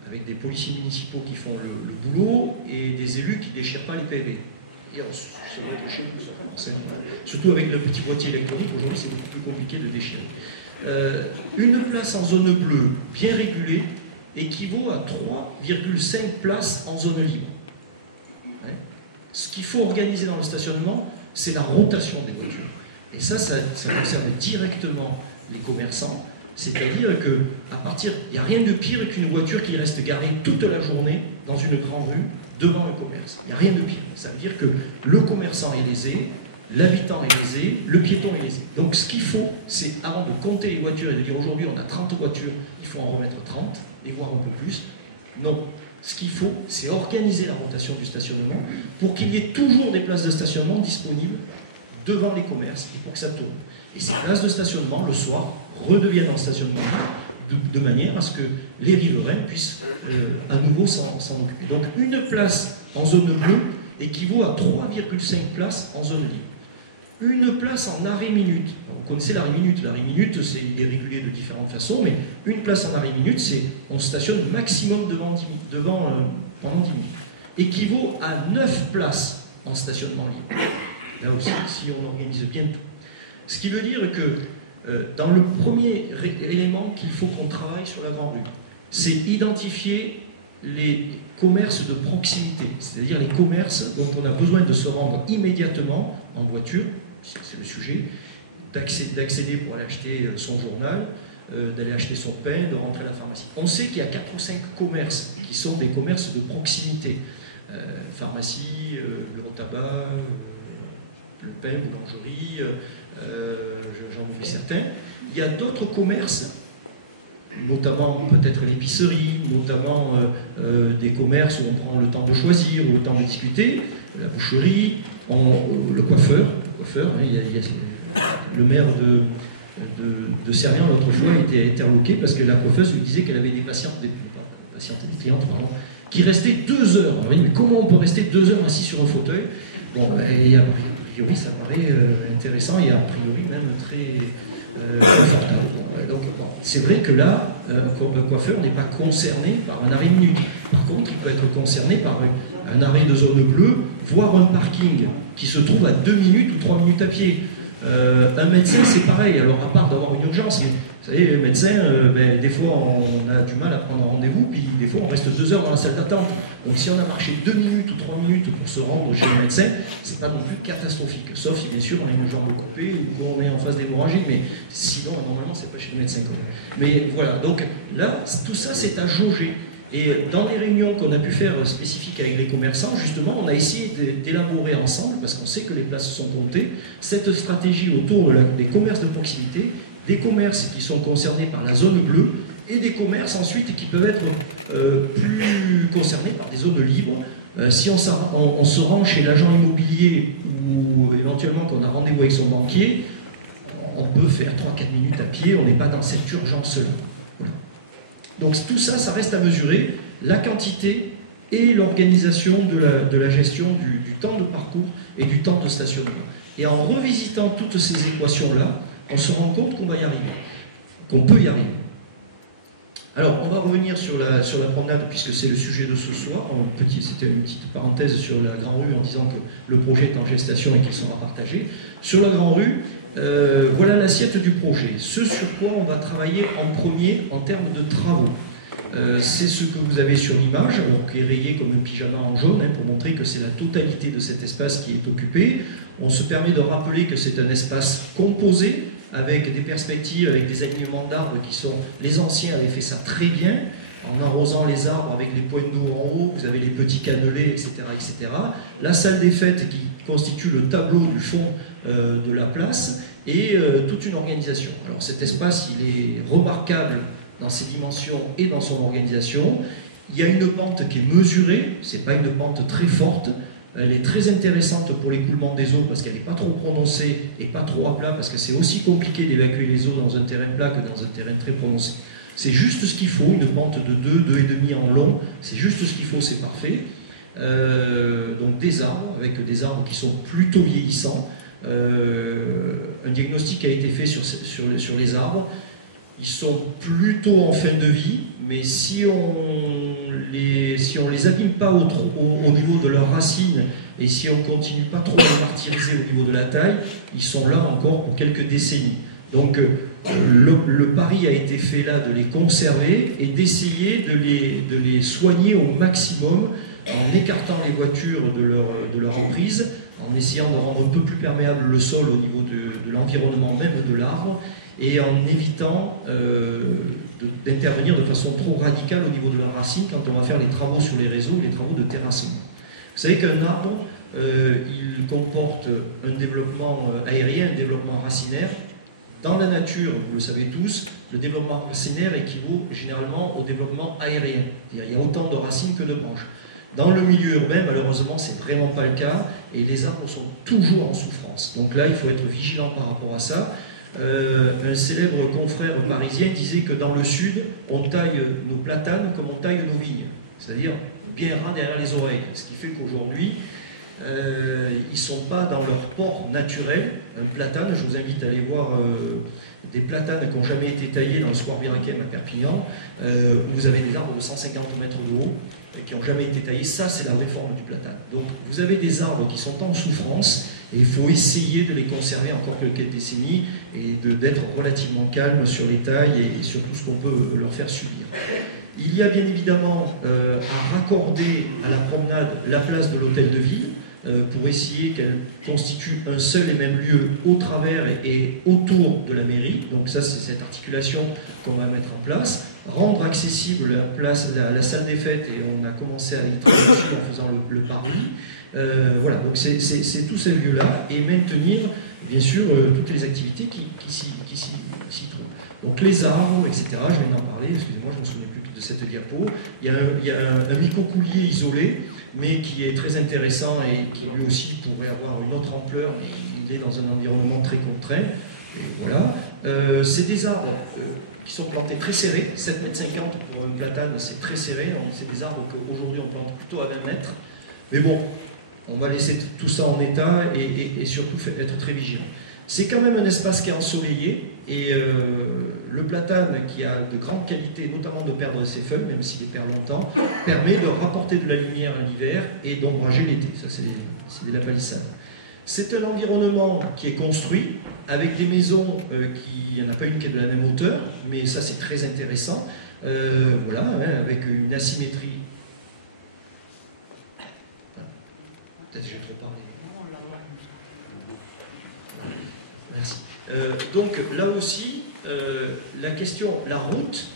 avec des policiers municipaux qui font le boulot et des élus qui ne déchirent pas les PV. Et ça doit être chez nous, surtout avec le petit boîtier électronique, aujourd'hui c'est beaucoup plus compliqué de déchirer. Une place en zone bleue, bien régulée, équivaut à 3,5 places en zone libre. Ce qu'il faut organiser dans le stationnement, c'est la rotation des voitures. Et ça concerne directement les commerçants, c'est-à-dire qu'il n'y a rien de pire qu'une voiture qui reste garée toute la journée dans une grande rue devant un commerce. Il n'y a rien de pire. Ça veut dire que le commerçant est lésé, l'habitant est lésé, le piéton est lésé. Donc ce qu'il faut, c'est avant de compter les voitures et de dire aujourd'hui on a 30 voitures, il faut en remettre 30, et voire un peu plus. Non. Ce qu'il faut, c'est organiser la rotation du stationnement pour qu'il y ait toujours des places de stationnement disponibles devant les commerces et pour que ça tourne. Et ces places de stationnement, le soir, redeviennent en stationnement de manière à ce que les riverains puissent à nouveau s'en occuper. Donc une place en zone bleue équivaut à 3,5 places en zone libre. Une place en arrêt minute. Vous connaissez l'arrêt minute. L'arrêt minute, c'est régulé de différentes façons, mais une place en arrêt minute, c'est on stationne maximum pendant 10 minutes. Équivaut à 9 places en stationnement libre. Là aussi, si on organise bien tout. Ce qui veut dire que dans le premier élément qu'il faut qu'on travaille sur la grande rue, c'est identifier les commerces de proximité, c'est-à-dire les commerces dont on a besoin de se rendre immédiatement en voiture, c'est le sujet, d'accéder pour aller acheter son journal, d'aller acheter son pain, de rentrer à la pharmacie. On sait qu'il y a 4 ou 5 commerces qui sont des commerces de proximité. Pharmacie, bureau tabac, le pain, boulangerie, j'en oublie certains. Il y a d'autres commerces, notamment peut-être l'épicerie, notamment des commerces où on prend le temps de choisir ou le temps de discuter, la boucherie, le coiffeur. Hein, il y a le maire de Servien l'autre fois était interloqué parce que la coiffeuse lui disait qu'elle avait des des clientes, pardon, qui restaient 2 heures. Alors, mais comment on peut rester 2 heures assis sur un fauteuil? Bon, et a priori, ça paraît intéressant et a priori même très confortable. Donc, bon, c'est vrai que là, un coiffeur n'est pas concerné par un arrêt minute. Par contre, il peut être concerné par un arrêt de zone bleue, voire un parking qui se trouve à 2 minutes ou 3 minutes à pied. Un médecin, c'est pareil. Alors, à part d'avoir une urgence, mais, vous savez, le médecin, des fois, on a du mal à prendre un rendez-vous, puis des fois, on reste 2 heures dans la salle d'attente. Donc, si on a marché 2 minutes ou 3 minutes pour se rendre chez le médecin, c'est pas non plus catastrophique. Sauf si, bien sûr, on a une jambe coupée ou qu'on est en phase d'hémorragie, mais sinon, normalement, c'est pas chez le médecin quand même. Mais voilà, donc là, tout ça, c'est à jauger. Et dans les réunions qu'on a pu faire spécifiques avec les commerçants, justement, on a essayé d'élaborer ensemble, parce qu'on sait que les places sont comptées, cette stratégie autour des commerces de proximité, des commerces qui sont concernés par la zone bleue, et des commerces ensuite qui peuvent être plus concernés par des zones libres. Si on se rend chez l'agent immobilier ou éventuellement qu'on a rendez-vous avec son banquier, on peut faire 3-4 minutes à pied, on n'est pas dans cette urgence-là. Voilà. Donc tout ça, ça reste à mesurer, la quantité et l'organisation de la gestion du temps de parcours et du temps de stationnement. Et en revisitant toutes ces équations-là, on se rend compte qu'on va y arriver, qu'on peut y arriver. Alors, on va revenir sur la promenade, puisque c'est le sujet de ce soir. C'était une petite parenthèse sur la Grand Rue en disant que le projet est en gestation et qu'il sera partagé. Sur la Grand Rue, voilà l'assiette du projet. Ce sur quoi on va travailler en premier en termes de travaux. C'est ce que vous avez sur l'image, qui est rayé comme un pyjama en jaune, pour montrer que c'est la totalité de cet espace qui est occupé. On se permet de rappeler que c'est un espace composé, avec des perspectives, avec des alignements d'arbres qui sont... Les anciens avaient fait ça très bien, en arrosant les arbres avec les points d'eau en haut, vous avez les petits cannelés, etc., etc. La salle des fêtes qui constitue le tableau du fond de la place, et toute une organisation. Alors cet espace, il est remarquable dans ses dimensions et dans son organisation. Il y a une pente qui est mesurée, c'est pas une pente très forte. Elle est très intéressante pour l'écoulement des eaux parce qu'elle n'est pas trop prononcée et pas trop à plat, parce que c'est aussi compliqué d'évacuer les eaux dans un terrain plat que dans un terrain très prononcé. C'est juste ce qu'il faut, une pente de 2,5 en long, c'est juste ce qu'il faut, c'est parfait. Donc des arbres, avec des arbres qui sont plutôt vieillissants. Un diagnostic a été fait sur les arbres. Ils sont plutôt en fin de vie, mais si on les abîme pas au niveau de leurs racines et si on continue pas trop à les martyriser au niveau de la taille, ils sont là encore pour quelques décennies. Donc le pari a été fait là de les conserver et d'essayer de les soigner au maximum en écartant les voitures de leur emprise, en essayant de rendre un peu plus perméable le sol au niveau de l'environnement même de l'arbre, et en évitant d'intervenir de façon trop radicale au niveau de la racine quand on va faire les travaux sur les réseaux, les travaux de terrassement. Vous savez qu'un arbre, il comporte un développement aérien, un développement racinaire. Dans la nature, vous le savez tous, le développement racinaire équivaut généralement au développement aérien. Il y a autant de racines que de branches. Dans le milieu urbain, malheureusement, c'est vraiment pas le cas, et les arbres sont toujours en souffrance. Donc là, il faut être vigilant par rapport à ça. Un célèbre confrère parisien disait que dans le sud, on taille nos platanes comme on taille nos vignes, c'est-à-dire bien ras derrière les oreilles, ce qui fait qu'aujourd'hui ils ne sont pas dans leur port naturel. Un platane, je vous invite à aller voir des platanes qui n'ont jamais été taillés dans le square Birakem à Perpignan, où vous avez des arbres de 150 mètres de haut qui n'ont jamais été taillés. Ça, c'est la vraie forme du platane. Donc vous avez des arbres qui sont en souffrance, et il faut essayer de les conserver encore quelques décennies et d'être relativement calme sur les tailles et sur tout ce qu'on peut leur faire subir. Il y a bien évidemment à raccorder à la promenade la place de l'hôtel de ville. pour essayer qu'elle constitue un seul et même lieu au travers et autour de la mairie. Donc ça, c'est cette articulation qu'on va mettre en place. Rendre accessible la salle des fêtes, et on a commencé à y travailler en faisant le parvis. Voilà, donc c'est tous ces lieux-là, et maintenir, bien sûr, toutes les activités qui s'y trouvent. Donc les arbres, etc., je viens d'en parler, excusez-moi, je ne me souviens plus de cette diapo. Il y a un micro-coulier isolé, mais qui est très intéressant et qui lui aussi pourrait avoir une autre ampleur, mais il est dans un environnement très contraint. Et voilà. C'est des arbres qui sont plantés très serrés, 7,50 m pour un platane, c'est très serré. C'est des arbres qu'aujourd'hui on plante plutôt à 20 mètres. Mais bon, on va laisser tout ça en état et surtout être très vigilant. C'est quand même un espace qui est ensoleillé, et le platane, qui a de grandes qualités, notamment de perdre ses feuilles, même s'il les perd longtemps, permet de rapporter de la lumière l'hiver et d'ombrager l'été. Ça, c'est de la palissade. C'est un environnement qui est construit avec des maisons il n'y en a pas une qui est de la même hauteur, mais ça c'est très intéressant. Voilà, hein, avec une asymétrie. Peut-être que j'ai trop parlé. Merci. Donc là aussi, la route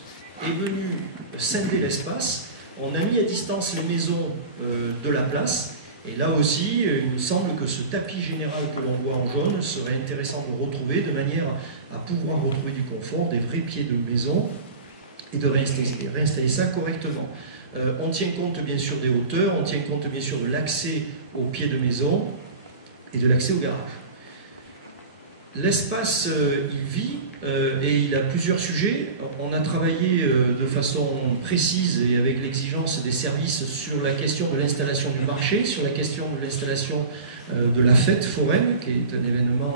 est venue scinder l'espace. On a mis à distance les maisons de la place. Et là aussi, il me semble que ce tapis général que l'on voit en jaune serait intéressant de retrouver, de manière à pouvoir retrouver du confort, des vrais pieds de maison, et de réinstaller ça correctement. On tient compte bien sûr des hauteurs, on tient compte bien sûr de l'accès aux pieds de maison et de l'accès au garage. L'espace, il vit et il a plusieurs sujets. On a travaillé de façon précise et avec l'exigence des services sur la question de l'installation du marché, sur la question de l'installation de la fête foraine, qui est un événement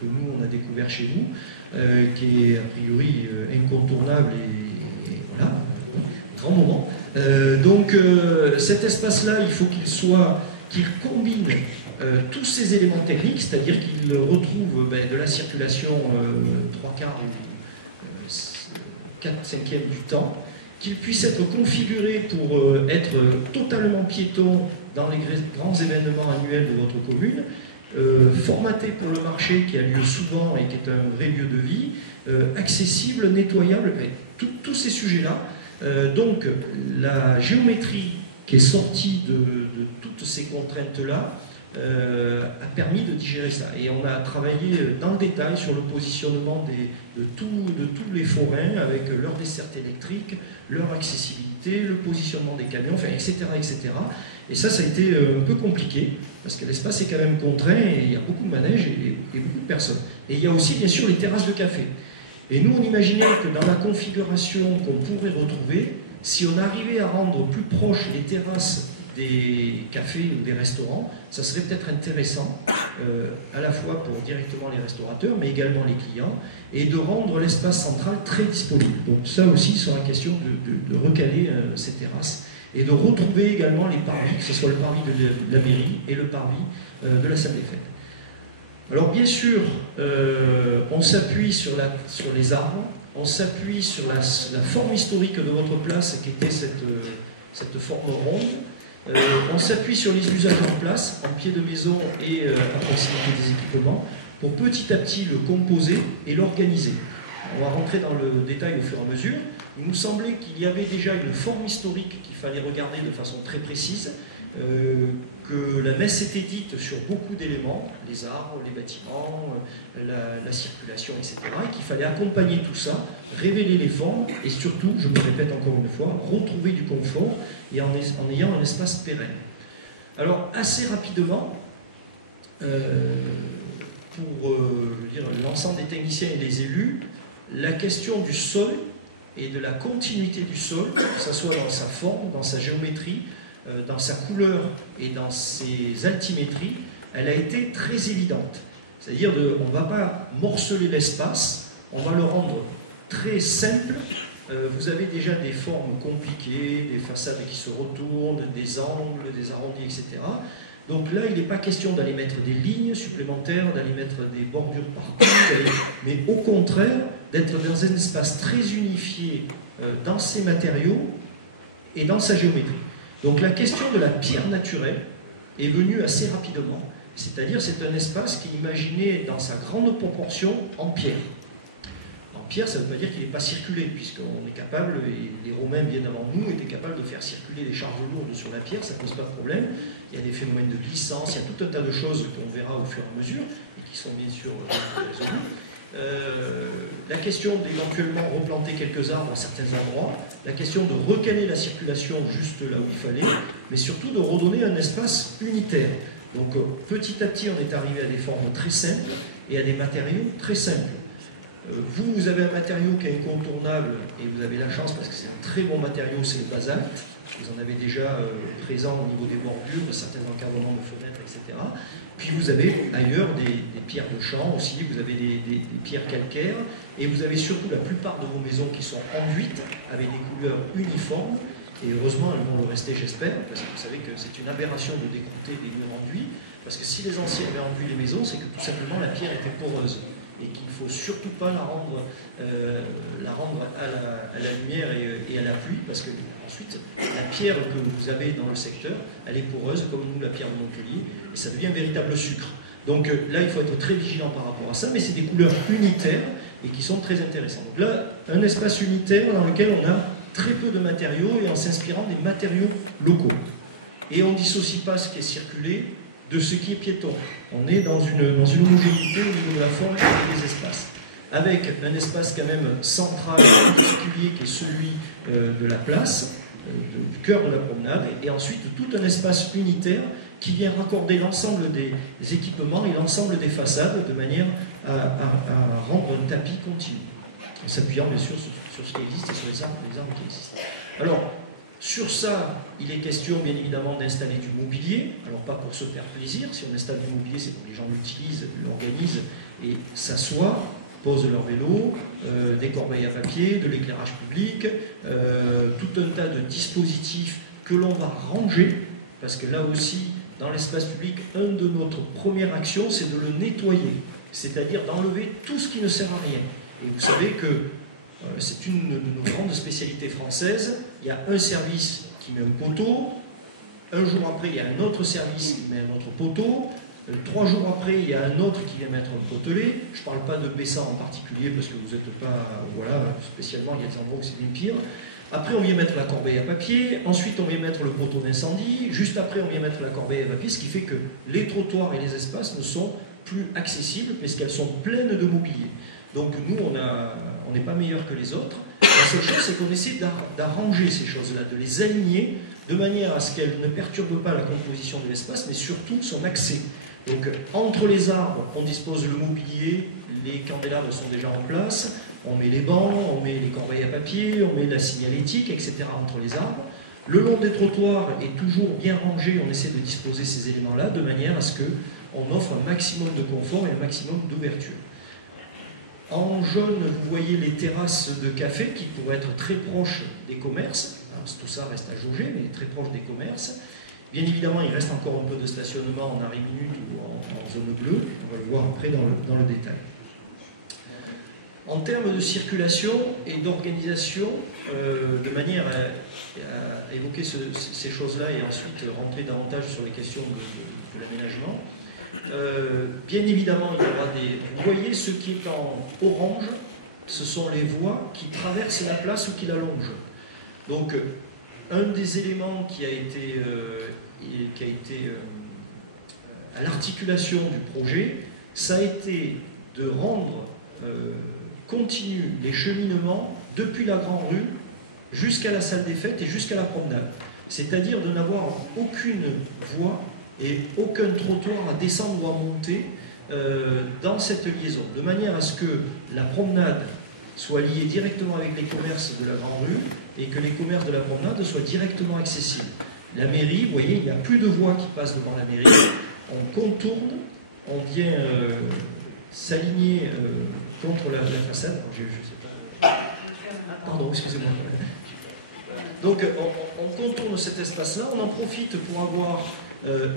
que nous, on a découvert chez nous, qui est a priori incontournable et voilà, grand moment. Donc cet espace-là, il faut qu'il combine tous ces éléments techniques, c'est-à-dire qu'il retrouve de la circulation 3/4 ou 4/5 du temps, qu'il puisse être configuré pour être totalement piéton dans les grands événements annuels de votre commune, formaté pour le marché qui a lieu souvent et qui est un vrai lieu de vie, accessible, nettoyable, tous ces sujets-là. Donc la géométrie qui est sortie de toutes ces contraintes-là a permis de digérer ça. Et on a travaillé dans le détail sur le positionnement de tous les forains, avec leur desserte électrique, leur accessibilité, le positionnement des camions, enfin, etc., etc. Et ça a été un peu compliqué, parce que l'espace est quand même contraint, et il y a beaucoup de manèges et beaucoup de personnes. Et il y a aussi, bien sûr, les terrasses de café. Et nous, on imaginait que dans la configuration qu'on pourrait retrouver, si on arrivait à rendre plus proches les terrasses des cafés ou des restaurants, ça serait peut-être intéressant, à la fois pour directement les restaurateurs, mais également les clients, et de rendre l'espace central très disponible. Donc ça aussi sera question de recaler ces terrasses, et de retrouver également les parvis, que ce soit le parvis de la mairie et le parvis de la salle des fêtes. Alors bien sûr, on s'appuie sur les arbres, on s'appuie sur la forme historique de votre place, qui était cette forme ronde. On s'appuie sur les usages en place, en pied de maison et à proximité des équipements, pour petit à petit le composer et l'organiser. On va rentrer dans le détail au fur et à mesure. Il nous semblait qu'il y avait déjà une forme historique qu'il fallait regarder de façon très précise, que la messe était dite sur beaucoup d'éléments, les arbres, les bâtiments, la circulation, etc., et qu'il fallait accompagner tout ça, révéler les formes, et surtout, je me répète encore une fois, retrouver du confort, et en ayant un espace pérenne. Alors, assez rapidement, pour l'ensemble des techniciens et des élus, la question du sol et de la continuité du sol, que ce soit dans sa forme, dans sa géométrie, dans sa couleur et dans ses altimétries, elle a été très évidente. C'est-à-dire, on ne va pas morceler l'espace, on va le rendre très simple. Vous avez déjà des formes compliquées, des façades qui se retournent, des angles, des arrondis, etc. Donc là, il n'est pas question d'aller mettre des lignes supplémentaires, d'aller mettre des bordures partout, mais au contraire, d'être dans un espace très unifié dans ses matériaux et dans sa géométrie. Donc la question de la pierre naturelle, est venu assez rapidement. C'est-à-dire c'est un espace qui est imaginé dans sa grande proportion en pierre. En pierre, ça ne veut pas dire qu'il n'est pas circulé, puisqu'on est capable, et les Romains bien avant nous étaient capables de faire circuler les charges lourdes sur la pierre, ça ne pose pas de problème. Il y a des phénomènes de glissance, il y a tout un tas de choses qu'on verra au fur et à mesure, et qui sont bien sûr résolues. La question d'éventuellement replanter quelques arbres à certains endroits, la question de recaler la circulation juste là où il fallait, mais surtout de redonner un espace unitaire. Donc petit à petit on est arrivé à des formes très simples et à des matériaux très simples. Vous avez un matériau qui est incontournable et vous avez la chance parce que c'est un très bon matériau, c'est le basalte. Vous en avez déjà présent au niveau des bordures, de certains encadrements de fenêtres, etc. Puis vous avez ailleurs des pierres de champ aussi, vous avez des pierres calcaires, et vous avez surtout la plupart de vos maisons qui sont enduites avec des couleurs uniformes, et heureusement elles vont le rester, j'espère, parce que vous savez que c'est une aberration de découper des murs enduits, parce que si les anciens avaient enduit les maisons, c'est que tout simplement la pierre était poreuse, et qu'il ne faut surtout pas la rendre à la lumière et à la pluie, parce que ensuite, la pierre que vous avez dans le secteur, elle est poreuse, comme nous, la pierre de Montpellier, et ça devient un véritable sucre. Donc là, il faut être très vigilant par rapport à ça, mais c'est des couleurs unitaires et qui sont très intéressantes. Donc là, un espace unitaire dans lequel on a très peu de matériaux et en s'inspirant des matériaux locaux. Et on ne dissocie pas ce qui est circulé de ce qui est piéton. On est dans une homogénéité au niveau de la forme et des espaces. Avec un espace quand même central, particulier, qui est celui de la place, du cœur de la promenade, et ensuite tout un espace unitaire qui vient raccorder l'ensemble des équipements et l'ensemble des façades de manière à rendre un tapis continu, en s'appuyant bien sûr sur ce qui existe et sur les arbres qui existent. Alors, sur ça, il est question bien évidemment d'installer du mobilier, alors pas pour se faire plaisir, si on installe du mobilier c'est pour que les gens l'utilisent, l'organisent et s'assoient, posent leur vélo, des corbeilles à papier, de l'éclairage public, tout un tas de dispositifs que l'on va ranger, parce que là aussi, dans l'espace public, une de notre première action, c'est de le nettoyer, c'est-à-dire d'enlever tout ce qui ne sert à rien. Et vous savez que c'est une de nos grandes spécialités françaises. Il y a un service qui met un poteau, un jour après il y a un autre service qui met un autre poteau, 3 jours après il y a un autre qui vient mettre un potelet. Je ne parle pas de Bessin en particulier parce que vous n'êtes pas, voilà, spécialement il y a des endroits où c'est bien pire. Après on vient mettre la corbeille à papier, ensuite on vient mettre le poteau d'incendie, juste après on vient mettre la corbeille à papier, ce qui fait que les trottoirs et les espaces ne sont plus accessibles parce qu'elles sont pleines de mobilier. Donc nous, on n'est pas meilleurs que les autres. La seule chose, c'est qu'on essaie d'arranger ces choses-là, de les aligner de manière à ce qu'elles ne perturbent pas la composition de l'espace, mais surtout son accès. Donc entre les arbres, on dispose le mobilier, les candélabres sont déjà en place, on met les bancs, on met les corbeilles à papier, on met la signalétique, etc. entre les arbres. Le long des trottoirs est toujours bien rangé, on essaie de disposer ces éléments-là de manière à ce qu'on offre un maximum de confort et un maximum d'ouverture. En jaune, vous voyez les terrasses de café qui pourraient être très proches des commerces. Alors, tout ça reste à jauger, mais très proches des commerces. Bien évidemment, il reste encore un peu de stationnement en arrêt minute ou en zone bleue. On va le voir après dans le détail. En termes de circulation et d'organisation, de manière à évoquer ces choses-là et ensuite rentrer davantage sur les questions de l'aménagement, bien évidemment, il y aura des... Vous voyez, ce qui est en orange, ce sont les voies qui traversent la place ou qui la longent. Donc, un des éléments qui a été à l'articulation du projet, ça a été de rendre continu les cheminements depuis la Grande Rue jusqu'à la salle des fêtes et jusqu'à la promenade. C'est-à-dire de n'avoir aucune voie et aucun trottoir à descendre ou à monter dans cette liaison, de manière à ce que la promenade soit liée directement avec les commerces de la Grande Rue et que les commerces de la promenade soient directement accessibles. La mairie, vous voyez, il n'y a plus de voies qui passent devant la mairie, on contourne, on vient s'aligner contre la façade. Alors, je sais pas. Pardon, excusez-moi. Donc on contourne cet espace-là, on en profite pour avoir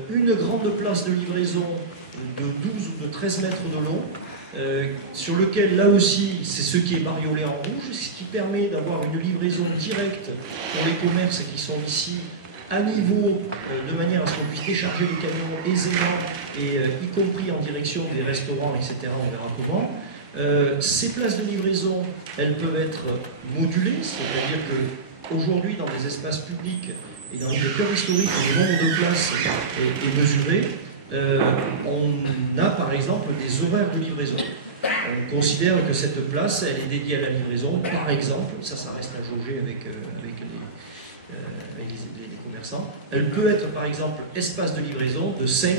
une grande place de livraison de 12 ou de 13 mètres de long, sur lequel, là aussi, c'est ce qui est bariolé en rouge, ce qui permet d'avoir une livraison directe pour les commerces qui sont ici à niveau, de manière à ce qu'on puisse décharger les camions aisément, et y compris en direction des restaurants, etc. On verra comment. Ces places de livraison, elles peuvent être modulées, c'est-à-dire qu'aujourd'hui, dans les espaces publics et dans les cœurs historiques, où le nombre de places est mesuré, on a par exemple des horaires de livraison. On considère que cette place, elle est dédiée à la livraison, par exemple, ça reste à jauger avec les commerçants. Elle peut être par exemple espace de livraison de 5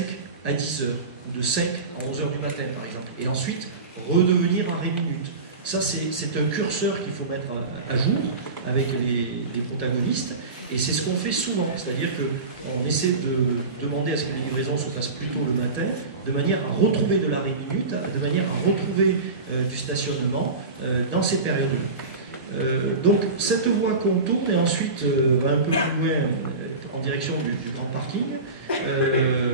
à 10 heures, ou de 5 à 11 heures du matin par exemple, et ensuite redevenir arrêt minute. Ça, c'est un curseur qu'il faut mettre à jour avec les protagonistes, et c'est ce qu'on fait souvent, c'est-à-dire qu'on essaie de demander à ce que les livraisons se fassent plutôt le matin, de manière à retrouver de l'arrêt minute, de manière à retrouver du stationnement dans ces périodes-là. Donc cette voie qu'on tourne, et ensuite un peu plus loin en direction du grand parking,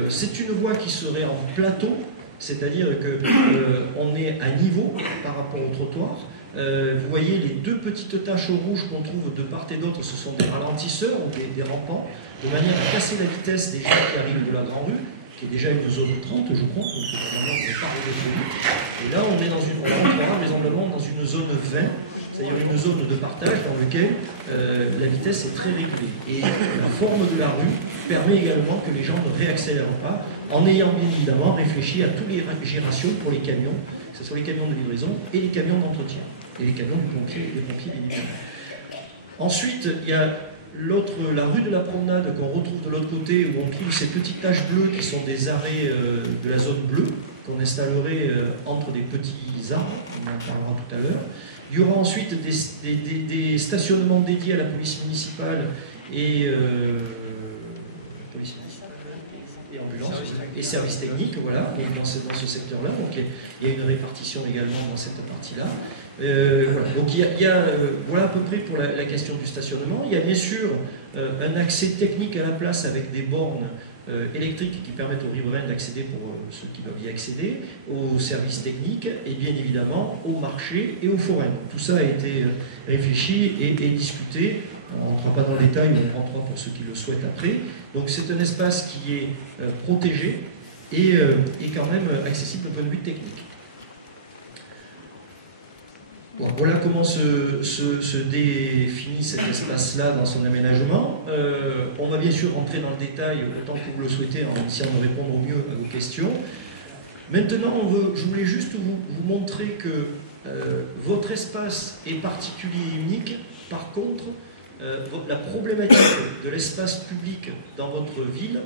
c'est une voie qui serait en plateau, c'est-à-dire qu'on est à niveau par rapport au trottoir. Vous voyez les deux petites taches rouges qu'on trouve de part et d'autre, ce sont des ralentisseurs ou des rampants, de manière à casser la vitesse des gens qui arrivent de la Grande Rue, qui est déjà une zone 30, je crois, donc normalement on n'est pas redescendu. Et là, on rentrera vraisemblablement dans une zone 20, c'est-à-dire une zone de partage dans laquelle la vitesse est très régulée. Et la forme de la rue permet également que les gens ne réaccélèrent pas, en ayant bien évidemment réfléchi à tous les ratios pour les camions, que ce soit les camions de livraison et les camions d'entretien, et les camions des pompiers bien évidemment. Ensuite, il y a la rue de la Promenade qu'on retrouve de l'autre côté, où on trouve ces petites taches bleues qui sont des arrêts de la zone bleue, qu'on installerait entre des petits arbres, on en parlera tout à l'heure. Il y aura ensuite des stationnements dédiés à la police municipale et ambulance et services techniques, voilà, dans ce secteur-là. Donc il y a une répartition également dans cette partie-là. Voilà. Donc voilà à peu près pour la question du stationnement. Il y a bien sûr un accès technique à la place avec des bornes électriques qui permettent aux riverains d'accéder, pour ceux qui doivent y accéder, aux services techniques et bien évidemment au marché et aux forêts. Donc, tout ça a été réfléchi et discuté. On ne rentrera pas dans le détail, mais on rentrera pour ceux qui le souhaitent après. Donc c'est un espace qui est protégé et quand même accessible au point de vue technique. Bon, voilà comment se définit cet espace-là dans son aménagement. On va bien sûr rentrer dans le détail autant que vous le souhaitez en essayant de répondre au mieux à vos questions. Maintenant, je voulais juste vous montrer que votre espace est particulier et unique. Par contre, la problématique de l'espace public dans votre ville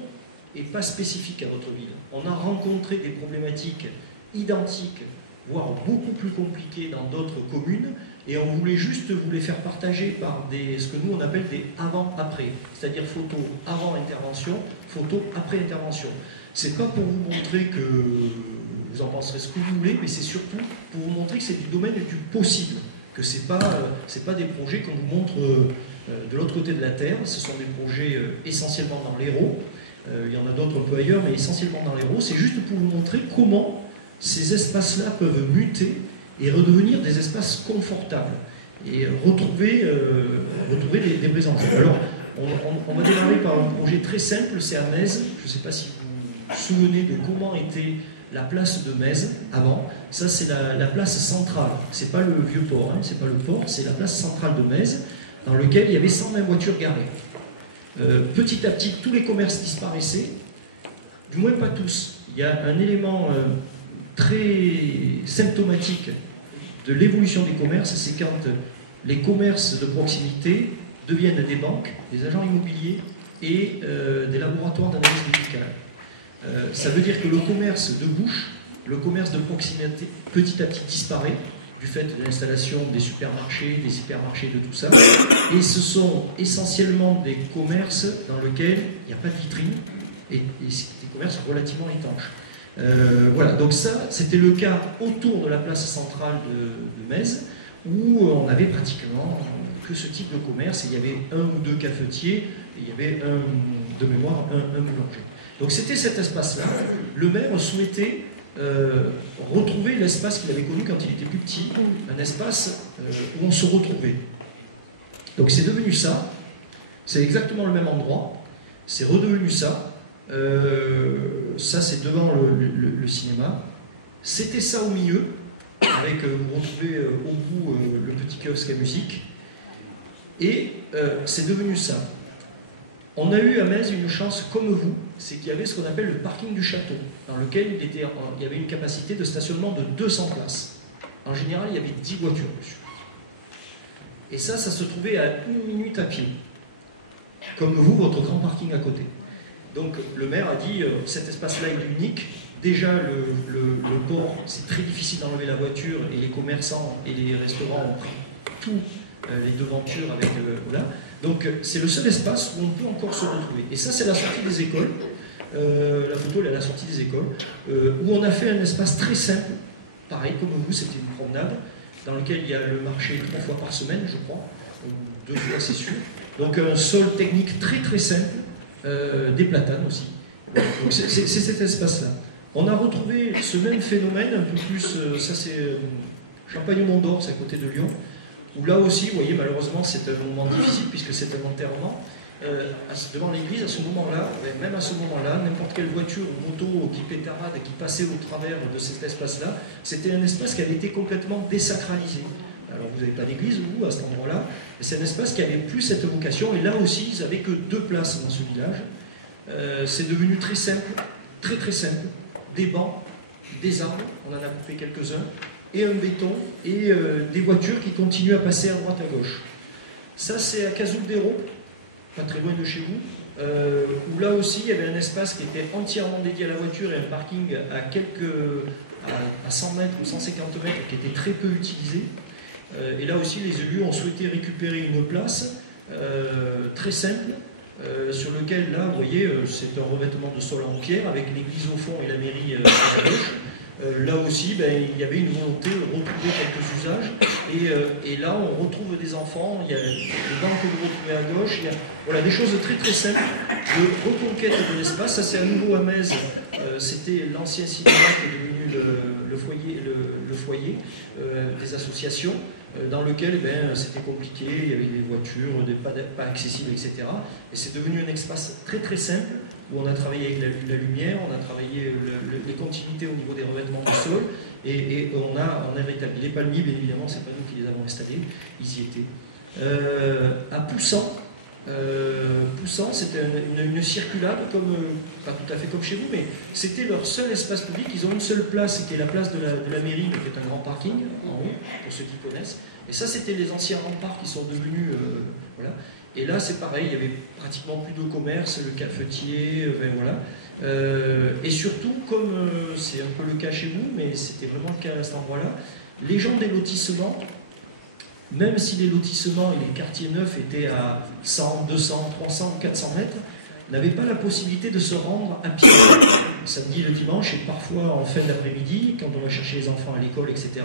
n'est pas spécifique à votre ville. On a rencontré des problématiques identiques, voire beaucoup plus compliquées dans d'autres communes, et on voulait juste vous les faire partager par ce que nous on appelle des avant-après, c'est-à-dire photo avant intervention, photo après intervention. C'est pas pour vous montrer que vous en penserez ce que vous voulez, mais c'est surtout pour vous montrer que c'est du domaine du possible, que c'est pas des projets qu'on vous montre de l'autre côté de la Terre. Ce sont des projets essentiellement dans l'Hérault. Il y en a d'autres un peu ailleurs, mais essentiellement dans l'Hérault. C'est juste pour vous montrer comment ces espaces-là peuvent muter et redevenir des espaces confortables et retrouver des présences. Alors, on va démarrer par un projet très simple, c'est à Metz. Je ne sais pas si vous vous souvenez de comment était la place de Metz avant. Ça, c'est la place centrale. C'est pas le vieux port, hein, c'est pas le port, c'est la place centrale de Metz, dans lequel il y avait 120 voitures garées. Petit à petit, tous les commerces disparaissaient, du moins pas tous. Il y a un élément très symptomatique de l'évolution des commerces, c'est quand les commerces de proximité deviennent des banques, des agents immobiliers et des laboratoires d'analyse médicale. Ça veut dire que le commerce de bouche, le commerce de proximité, petit à petit disparaît du fait de l'installation des supermarchés, de tout ça. Et ce sont essentiellement des commerces dans lesquels il n'y a pas de vitrine et c'est des commerces relativement étanches. Voilà, donc ça, c'était le cas autour de la place centrale de Metz, où on avait pratiquement que ce type de commerce. Il y avait un ou deux cafetiers, et il y avait de mémoire un boulanger. Donc c'était cet espace-là. Le maire souhaitait retrouver l'espace qu'il avait connu quand il était plus petit, un espace où on se retrouvait. Donc c'est devenu ça, c'est exactement le même endroit, C'est redevenu ça. Ça, c'est devant le cinéma. C'était ça au milieu, avec, vous retrouvez au bout le petit kiosque à musique. Et c'est devenu ça. On a eu à Metz une chance comme vous, c'est qu'il y avait ce qu'on appelle le parking du château, dans lequel il y avait une capacité de stationnement de 200 places. En général, il y avait 10 voitures dessus. Et ça se trouvait à 1 minute à pied. Comme vous, votre grand parking à côté. Donc le maire a dit, cet espace-là est unique. Déjà, le port, c'est très difficile d'enlever la voiture, et les commerçants et les restaurants ont pris tout. Les devantures avec voilà. Donc c'est le seul espace où on peut encore se retrouver. Et ça, c'est la sortie des écoles. La photo, elle est à la sortie des écoles, où on a fait un espace très simple. Pareil, comme vous, c'était une promenade dans lequel il y a le marché 3 fois par semaine, je crois, ou 2 fois, c'est sûr. Donc un sol technique très très simple, des platanes aussi. Donc c'est cet espace-là. On a retrouvé ce même phénomène, un peu plus, ça c'est Champagne-Mont-d'Or, c'est à côté de Lyon, où là aussi, vous voyez, malheureusement, c'est un moment difficile puisque c'est un enterrement. Devant l'église, à ce moment-là, même à ce moment-là, n'importe quelle voiture ou moto qui pétarade, qui passait au travers de cet espace-là, c'était un espace qui avait été complètement désacralisé. Alors vous n'avez pas d'église, vous, à cet endroit-là, mais c'est un espace qui n'avait plus cette vocation, et là aussi, ils n'avaient que 2 places dans ce village. C'est devenu très simple, très très simple, des bancs, des arbres, on en a coupé quelques-uns, et un béton, et des voitures qui continuent à passer à droite, à gauche. Ça, c'est à Cazoul-d'Hérault, pas très loin de chez vous, où là aussi, il y avait un espace qui était entièrement dédié à la voiture et un parking à 100 mètres ou 150 mètres qui était très peu utilisé. Et là aussi, les élus ont souhaité récupérer une place très simple, sur lequel, là, vous voyez, c'est un revêtement de sol en pierre, avec l'église au fond et la mairie à la gauche. Là aussi, il y avait une volonté de retrouver quelques usages. Et là, on retrouve des enfants, il y a les bancs que vous retrouvez à gauche, il y a voilà, des choses très très simples de reconquête de l'espace. Ça, c'est à nouveau à Metz. C'était l'ancien cinéma qui est devenu le foyer des associations, dans lequel c'était compliqué, il y avait des voitures, pas accessibles, etc. Et c'est devenu un espace très très simple, où on a travaillé avec la lumière, on a travaillé les continuités au niveau des revêtements du sol, et on a rétabli les palmiers, bien évidemment, c'est pas nous qui les avons installés, ils y étaient. À Poussant, c'était une circulade, pas tout à fait comme chez vous, mais c'était leur seul espace public. Ils ont une seule place, qui est la place de la mairie, qui est un grand parking, en haut, pour ceux qui connaissent. Et ça, c'était les anciens remparts qui sont devenus... voilà. Et là, c'est pareil, il y avait pratiquement plus de commerce, le cafetier, voilà. Et surtout, comme c'est un peu le cas chez vous, mais c'était vraiment le cas à cet endroit-là, les gens des lotissements, même si les lotissements et les quartiers neufs étaient à 100, 200, 300 ou 400 mètres, n'avaient pas la possibilité de se rendre à pied, samedi, le dimanche, et parfois en fin d'après-midi, quand on va chercher les enfants à l'école, etc.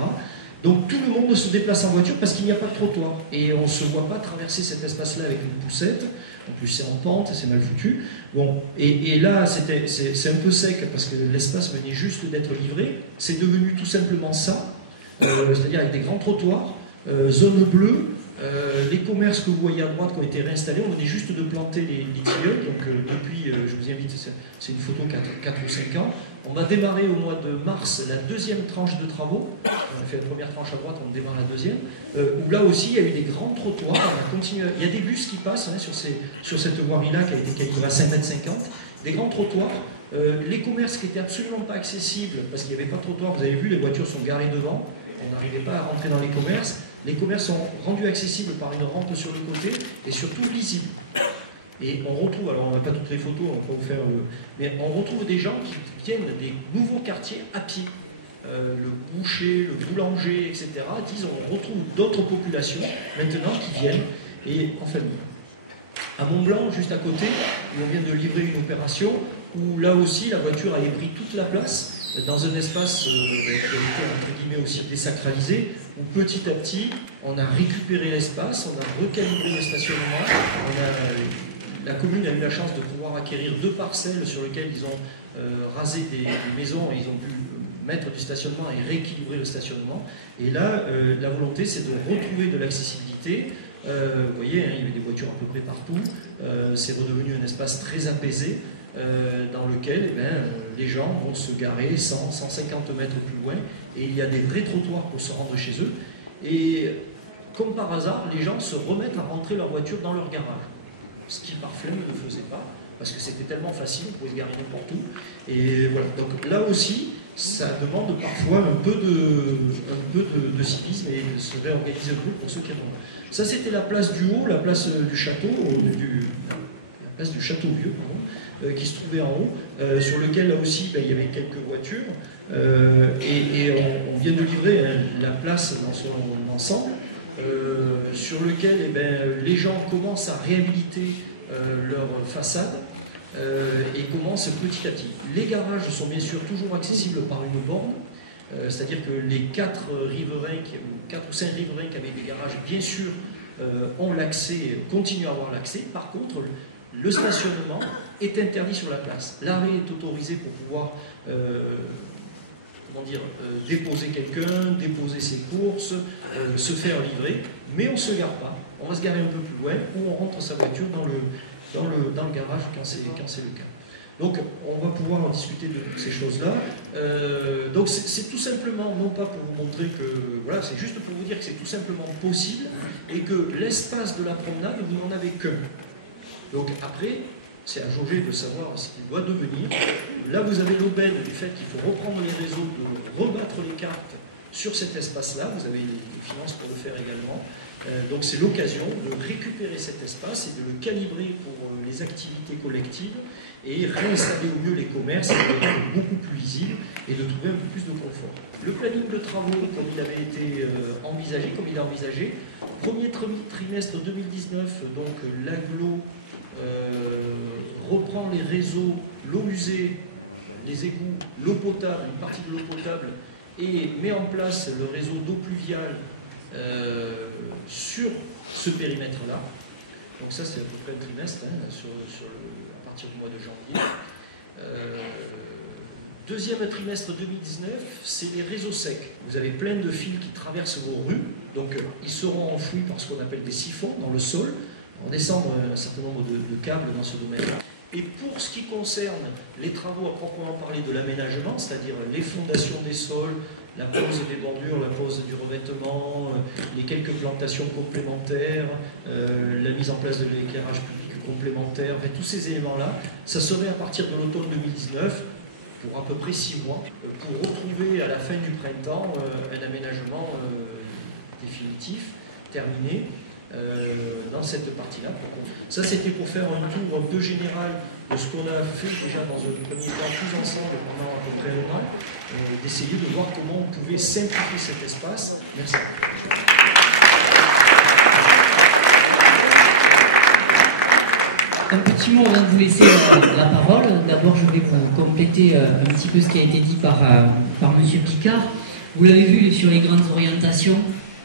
Donc tout le monde se déplace en voiture parce qu'il n'y a pas de trottoir. Et on ne se voit pas traverser cet espace-là avec une poussette. En plus c'est en pente, c'est mal foutu. Bon, et là c'est un peu sec parce que l'espace venait juste d'être livré. C'est devenu tout simplement ça, c'est-à-dire avec des grands trottoirs, zone bleue, les commerces que vous voyez à droite qui ont été réinstallés, on venait juste de planter les tilleuls. Donc depuis, je vous invite, c'est une photo 4 ou 5 ans. On va démarrer au mois de mars la 2e tranche de travaux. On a fait la première tranche à droite, on démarre la 2e. Où là aussi, il y a eu des grands trottoirs. On a continué. Il y a des bus qui passent sur cette voirie-là qui a été calibrée à 5,50 m. Des grands trottoirs. Les commerces qui n'étaient absolument pas accessibles parce qu'il n'y avait pas de trottoir. Vous avez vu, les voitures sont garées devant. On n'arrivait pas à rentrer dans les commerces. Les commerces sont rendus accessibles par une rampe sur le côté et surtout lisibles. Et on retrouve, alors on n'a pas toutes les photos, on va pas vous faire mais on retrouve des gens qui viennent des nouveaux quartiers à pied. Le boucher, le boulanger, etc. Disent on retrouve d'autres populations maintenant qui viennent. Et en fait, à Mont-Blanc, juste à côté, où on vient de livrer une opération, où là aussi la voiture avait pris toute la place dans un espace qui a été entre guillemets aussi désacralisé, où petit à petit on a récupéré l'espace, on a recalibré le stationnement, la commune a eu la chance de pouvoir acquérir 2 parcelles sur lesquelles ils ont rasé des maisons et ils ont pu mettre du stationnement et rééquilibrer le stationnement. Et là, la volonté, c'est de retrouver de l'accessibilité Vous voyez, hein, il y avait des voitures à peu près partout. C'est redevenu un espace très apaisé dans lequel les gens vont se garer 100, 150 mètres plus loin et il y a des vrais trottoirs pour se rendre chez eux. Et comme par hasard, les gens se remettent à rentrer leur voiture dans leur garage. Ce qui par flemme ne faisait pas, parce que c'était tellement facile, on pouvait se garer n'importe où. Et voilà, donc là aussi, ça demande parfois un peu de civisme et de se réorganiser un peu pour ceux qui en ont. Ça, c'était la place du haut, la place du château, la place du château vieux, pardon, qui se trouvait en haut, sur lequel là aussi il y avait quelques voitures. Et on vient de livrer la place dans son ensemble, sur lequel les gens commencent à réhabiliter leur façade et commencent petit à petit. Les garages sont bien sûr toujours accessibles par une borne, c'est-à-dire que les 4 ou 5 riverains qui avaient des garages, bien sûr, ont l'accès, continuent à avoir l'accès. Par contre, le stationnement est interdit sur la place. L'arrêt est autorisé pour pouvoir déposer quelqu'un, déposer ses courses, se faire livrer, mais on ne se gare pas. On va se garer un peu plus loin ou on rentre sa voiture dans le garage quand c'est le cas. Donc on va pouvoir en discuter de toutes ces choses-là. Donc c'est tout simplement, non pas pour vous montrer que, voilà, c'est juste pour vous dire que c'est tout simplement possible et que l'espace de la promenade, vous n'en avez qu'un. Donc après, c'est à jauger de savoir ce qu'il doit devenir. Là, vous avez l'aubaine du fait qu'il faut reprendre les réseaux, de rebattre les cartes sur cet espace-là. Vous avez les finances pour le faire également. Donc c'est l'occasion de récupérer cet espace et de le calibrer pour les activités collectives et réinstaller au mieux les commerces, pour être beaucoup plus visible et de trouver un peu plus de confort. Le planning de travaux, comme il avait été envisagé, comme il est envisagé, premier trimestre 2019, donc l'agglo reprend les réseaux, l'eau usée, les égouts, l'eau potable, une partie de l'eau potable, et met en place le réseau d'eau pluviale sur ce périmètre-là. Donc ça, c'est à peu près un trimestre, hein, à partir du mois de janvier. Deuxième trimestre 2019, c'est les réseaux secs. Vous avez plein de fils qui traversent vos rues, donc ils seront enfouis par ce qu'on appelle des siphons dans le sol. On descend un certain nombre de câbles dans ce domaine-là. Et pour ce qui concerne les travaux à proprement parler de l'aménagement, c'est-à-dire les fondations des sols, la pose des bordures, la pose du revêtement, les quelques plantations complémentaires, la mise en place de l'éclairage public complémentaire, tous ces éléments-là, ça serait à partir de l'automne 2019, pour à peu près 6 mois, pour retrouver à la fin du printemps un aménagement définitif, terminé, dans cette partie-là. Ça, c'était pour faire un tour un peu général de ce qu'on a fait déjà dans un premier temps tous ensemble pendant à peu près 1 an, d'essayer de voir comment on pouvait simplifier cet espace. Merci. Un petit mot avant de vous laisser la parole. D'abord, je vais vous compléter un petit peu ce qui a été dit par M. Picard. Vous l'avez vu sur les grandes orientations,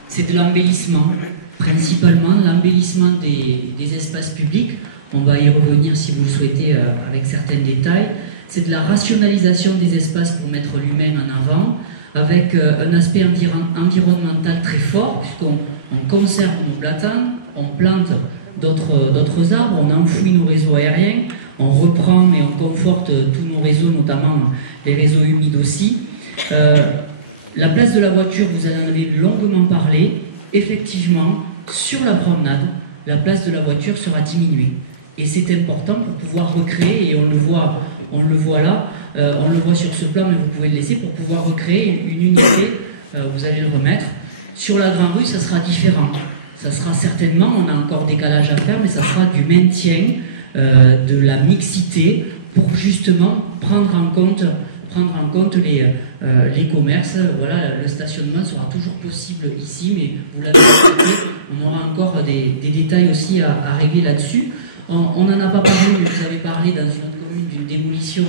c'est de l'embellissement. Principalement l'embellissement des espaces publics, on va y revenir si vous le souhaitez avec certains détails. C'est de la rationalisation des espaces pour mettre l'humain en avant, avec un aspect environnemental très fort, puisqu'on conserve nos platanes, on plante d'autres arbres, on enfouit nos réseaux aériens, on reprend et on conforte tous nos réseaux, notamment les réseaux humides aussi. La place de la voiture, vous en avez longuement parlé. Effectivement, sur la promenade, la place de la voiture sera diminuée. Et c'est important pour pouvoir recréer, et on le voit là, on le voit sur ce plan, mais vous pouvez le laisser, pour pouvoir recréer une unité, vous allez le remettre. Sur la Grande Rue, ça sera différent. Ça sera certainement, on a encore décalage à faire, mais ça sera du maintien, de la mixité, pour justement prendre en compte les commerces. Voilà, le stationnement sera toujours possible ici, mais vous l'avez expliqué, on aura encore des détails aussi à régler là-dessus. On n'en a pas parlé, mais vous avez parlé dans une autre commune d'une démolition,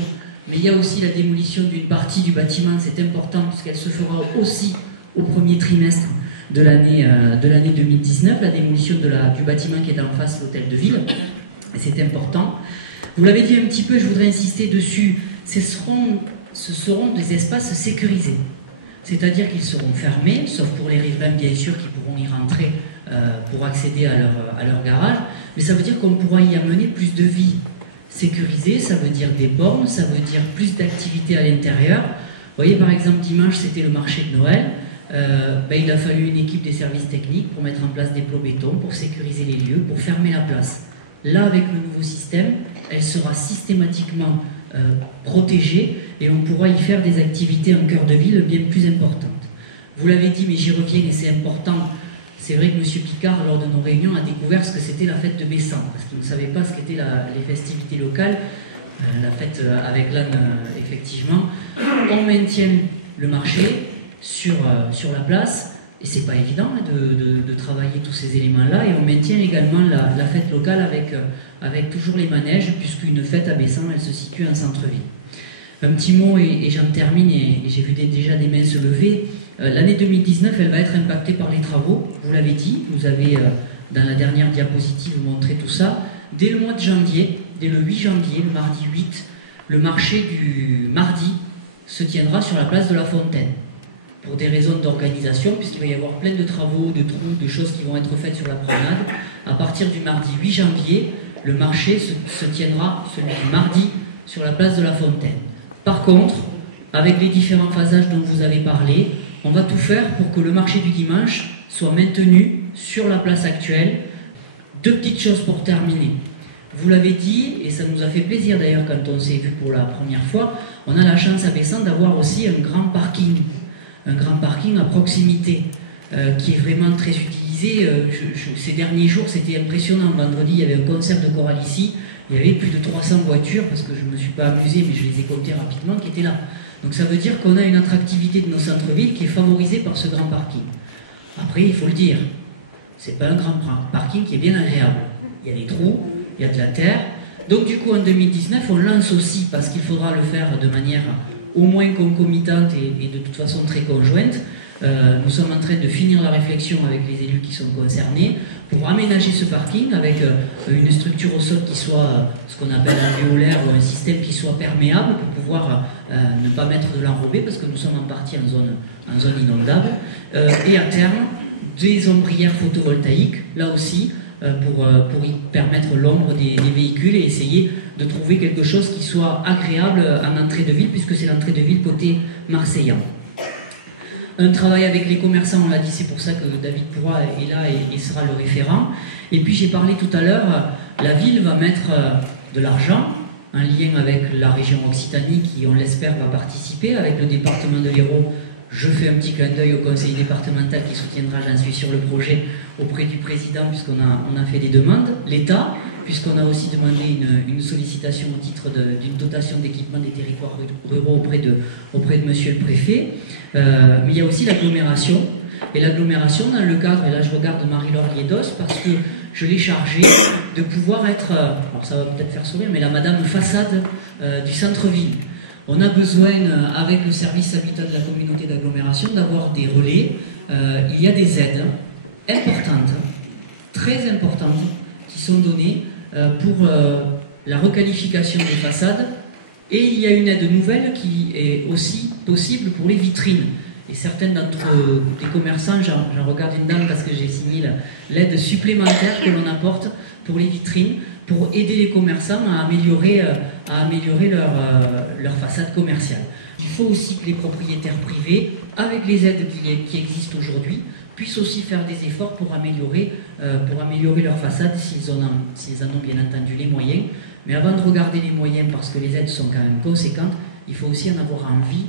mais il y a aussi la démolition d'une partie du bâtiment, c'est important, puisqu'elle se fera aussi au premier trimestre de l'année 2019, la démolition du bâtiment qui est en face de l'hôtel de ville, c'est important. Vous l'avez dit un petit peu, je voudrais insister dessus, ce seront des espaces sécurisés. C'est-à-dire qu'ils seront fermés, sauf pour les riverains bien sûr qui pourront y rentrer pour accéder à leur garage, mais ça veut dire qu'on pourra y amener plus de vie sécurisée, ça veut dire des bornes, ça veut dire plus d'activité à l'intérieur. Vous voyez, par exemple, dimanche, c'était le marché de Noël. Il a fallu une équipe des services techniques pour mettre en place des plots béton, pour sécuriser les lieux, pour fermer la place. Là, avec le nouveau système, elle sera systématiquement protégée et on pourra y faire des activités en cœur de ville bien plus importantes. Vous l'avez dit, mais j'y reviens et c'est important. C'est vrai que M. Picard, lors de nos réunions, a découvert ce que c'était la fête de Bessan, parce qu'il ne savait pas ce qu'étaient les festivités locales, la fête avec l'âne, effectivement. On maintient le marché sur la place, et c'est pas évident de travailler tous ces éléments-là, et on maintient également la fête locale avec toujours les manèges, puisqu'une fête à Bessan, elle se situe en centre-ville. Un petit mot, et j'en termine, et j'ai vu déjà des mains se lever. L'année 2019, elle va être impactée par les travaux, vous l'avez dit, vous avez dans la dernière diapositive montré tout ça. Dès le mois de janvier, dès le 8 janvier, le mardi 8, le marché du mardi se tiendra sur la place de la Fontaine. Pour des raisons d'organisation, puisqu'il va y avoir plein de travaux, de trous, de choses qui vont être faites sur la promenade. À partir du mardi 8 janvier, le marché se tiendra, celui du mardi, sur la place de la Fontaine. Par contre, avec les différents phasages dont vous avez parlé, on va tout faire pour que le marché du dimanche soit maintenu sur la place actuelle. Deux petites choses pour terminer. Vous l'avez dit, et ça nous a fait plaisir d'ailleurs quand on s'est vu pour la première fois, on a la chance à Bessan d'avoir aussi un grand parking à proximité, qui est vraiment très utilisé. Ces derniers jours, c'était impressionnant. Vendredi, il y avait un concert de chorale ici, il y avait plus de 300 voitures, parce que je ne me suis pas amusé, mais je les ai comptées rapidement, qui étaient là. Donc ça veut dire qu'on a une attractivité de nos centres-villes qui est favorisée par ce grand parking. Après, il faut le dire, c'est pas un grand parking qui est bien agréable. Il y a des trous, il y a de la terre. Donc du coup, en 2019, on lance aussi, parce qu'il faudra le faire de manière au moins concomitante et de toute façon très conjointe. Nous sommes en train de finir la réflexion avec les élus qui sont concernés pour aménager ce parking avec une structure au sol qui soit ce qu'on appelle un véolaire ou un système qui soit perméable pour pouvoir ne pas mettre de l'enrobé parce que nous sommes en partie en zone inondable. Et à terme, des ombrières photovoltaïques, là aussi, pour y permettre l'ombre des véhicules et essayer de trouver quelque chose qui soit agréable en entrée de ville, puisque c'est l'entrée de ville côté marseillan. Un travail avec les commerçants, on l'a dit, c'est pour ça que David Pourra est là et sera le référent. Et puis j'ai parlé tout à l'heure, la ville va mettre de l'argent, en lien avec la région Occitanie qui, on l'espère, va participer, avec le département de l'Hérault. Je fais un petit clin d'œil au conseil départemental qui soutiendra, j'en suis sûr, le projet auprès du président, puisqu'on a fait des demandes. L'État, puisqu'on a aussi demandé une sollicitation au titre d'une dotation d'équipement des territoires ruraux auprès de monsieur le préfet. Mais il y a aussi l'agglomération. Et l'agglomération, dans le cadre, et là je regarde Marie-Laure Liedos, parce que je l'ai chargée de pouvoir être, alors ça va peut-être faire sourire, mais la madame façade du centre-ville. On a besoin, avec le service habitat de la communauté d'agglomération, d'avoir des relais. Il y a des aides importantes, très importantes, qui sont données pour la requalification des façades. Et il y a une aide nouvelle qui est aussi possible pour les vitrines. Et certains d'entre les commerçants, j'en regarde une dame parce que j'ai signé l'aide supplémentaire que l'on apporte pour les vitrines, pour aider les commerçants à améliorer leur façade commerciale. Il faut aussi que les propriétaires privés, avec les aides qui existent aujourd'hui, puissent aussi faire des efforts pour améliorer leur façade s'ils en ont bien entendu les moyens. Mais avant de regarder les moyens, parce que les aides sont quand même conséquentes, il faut aussi en avoir envie.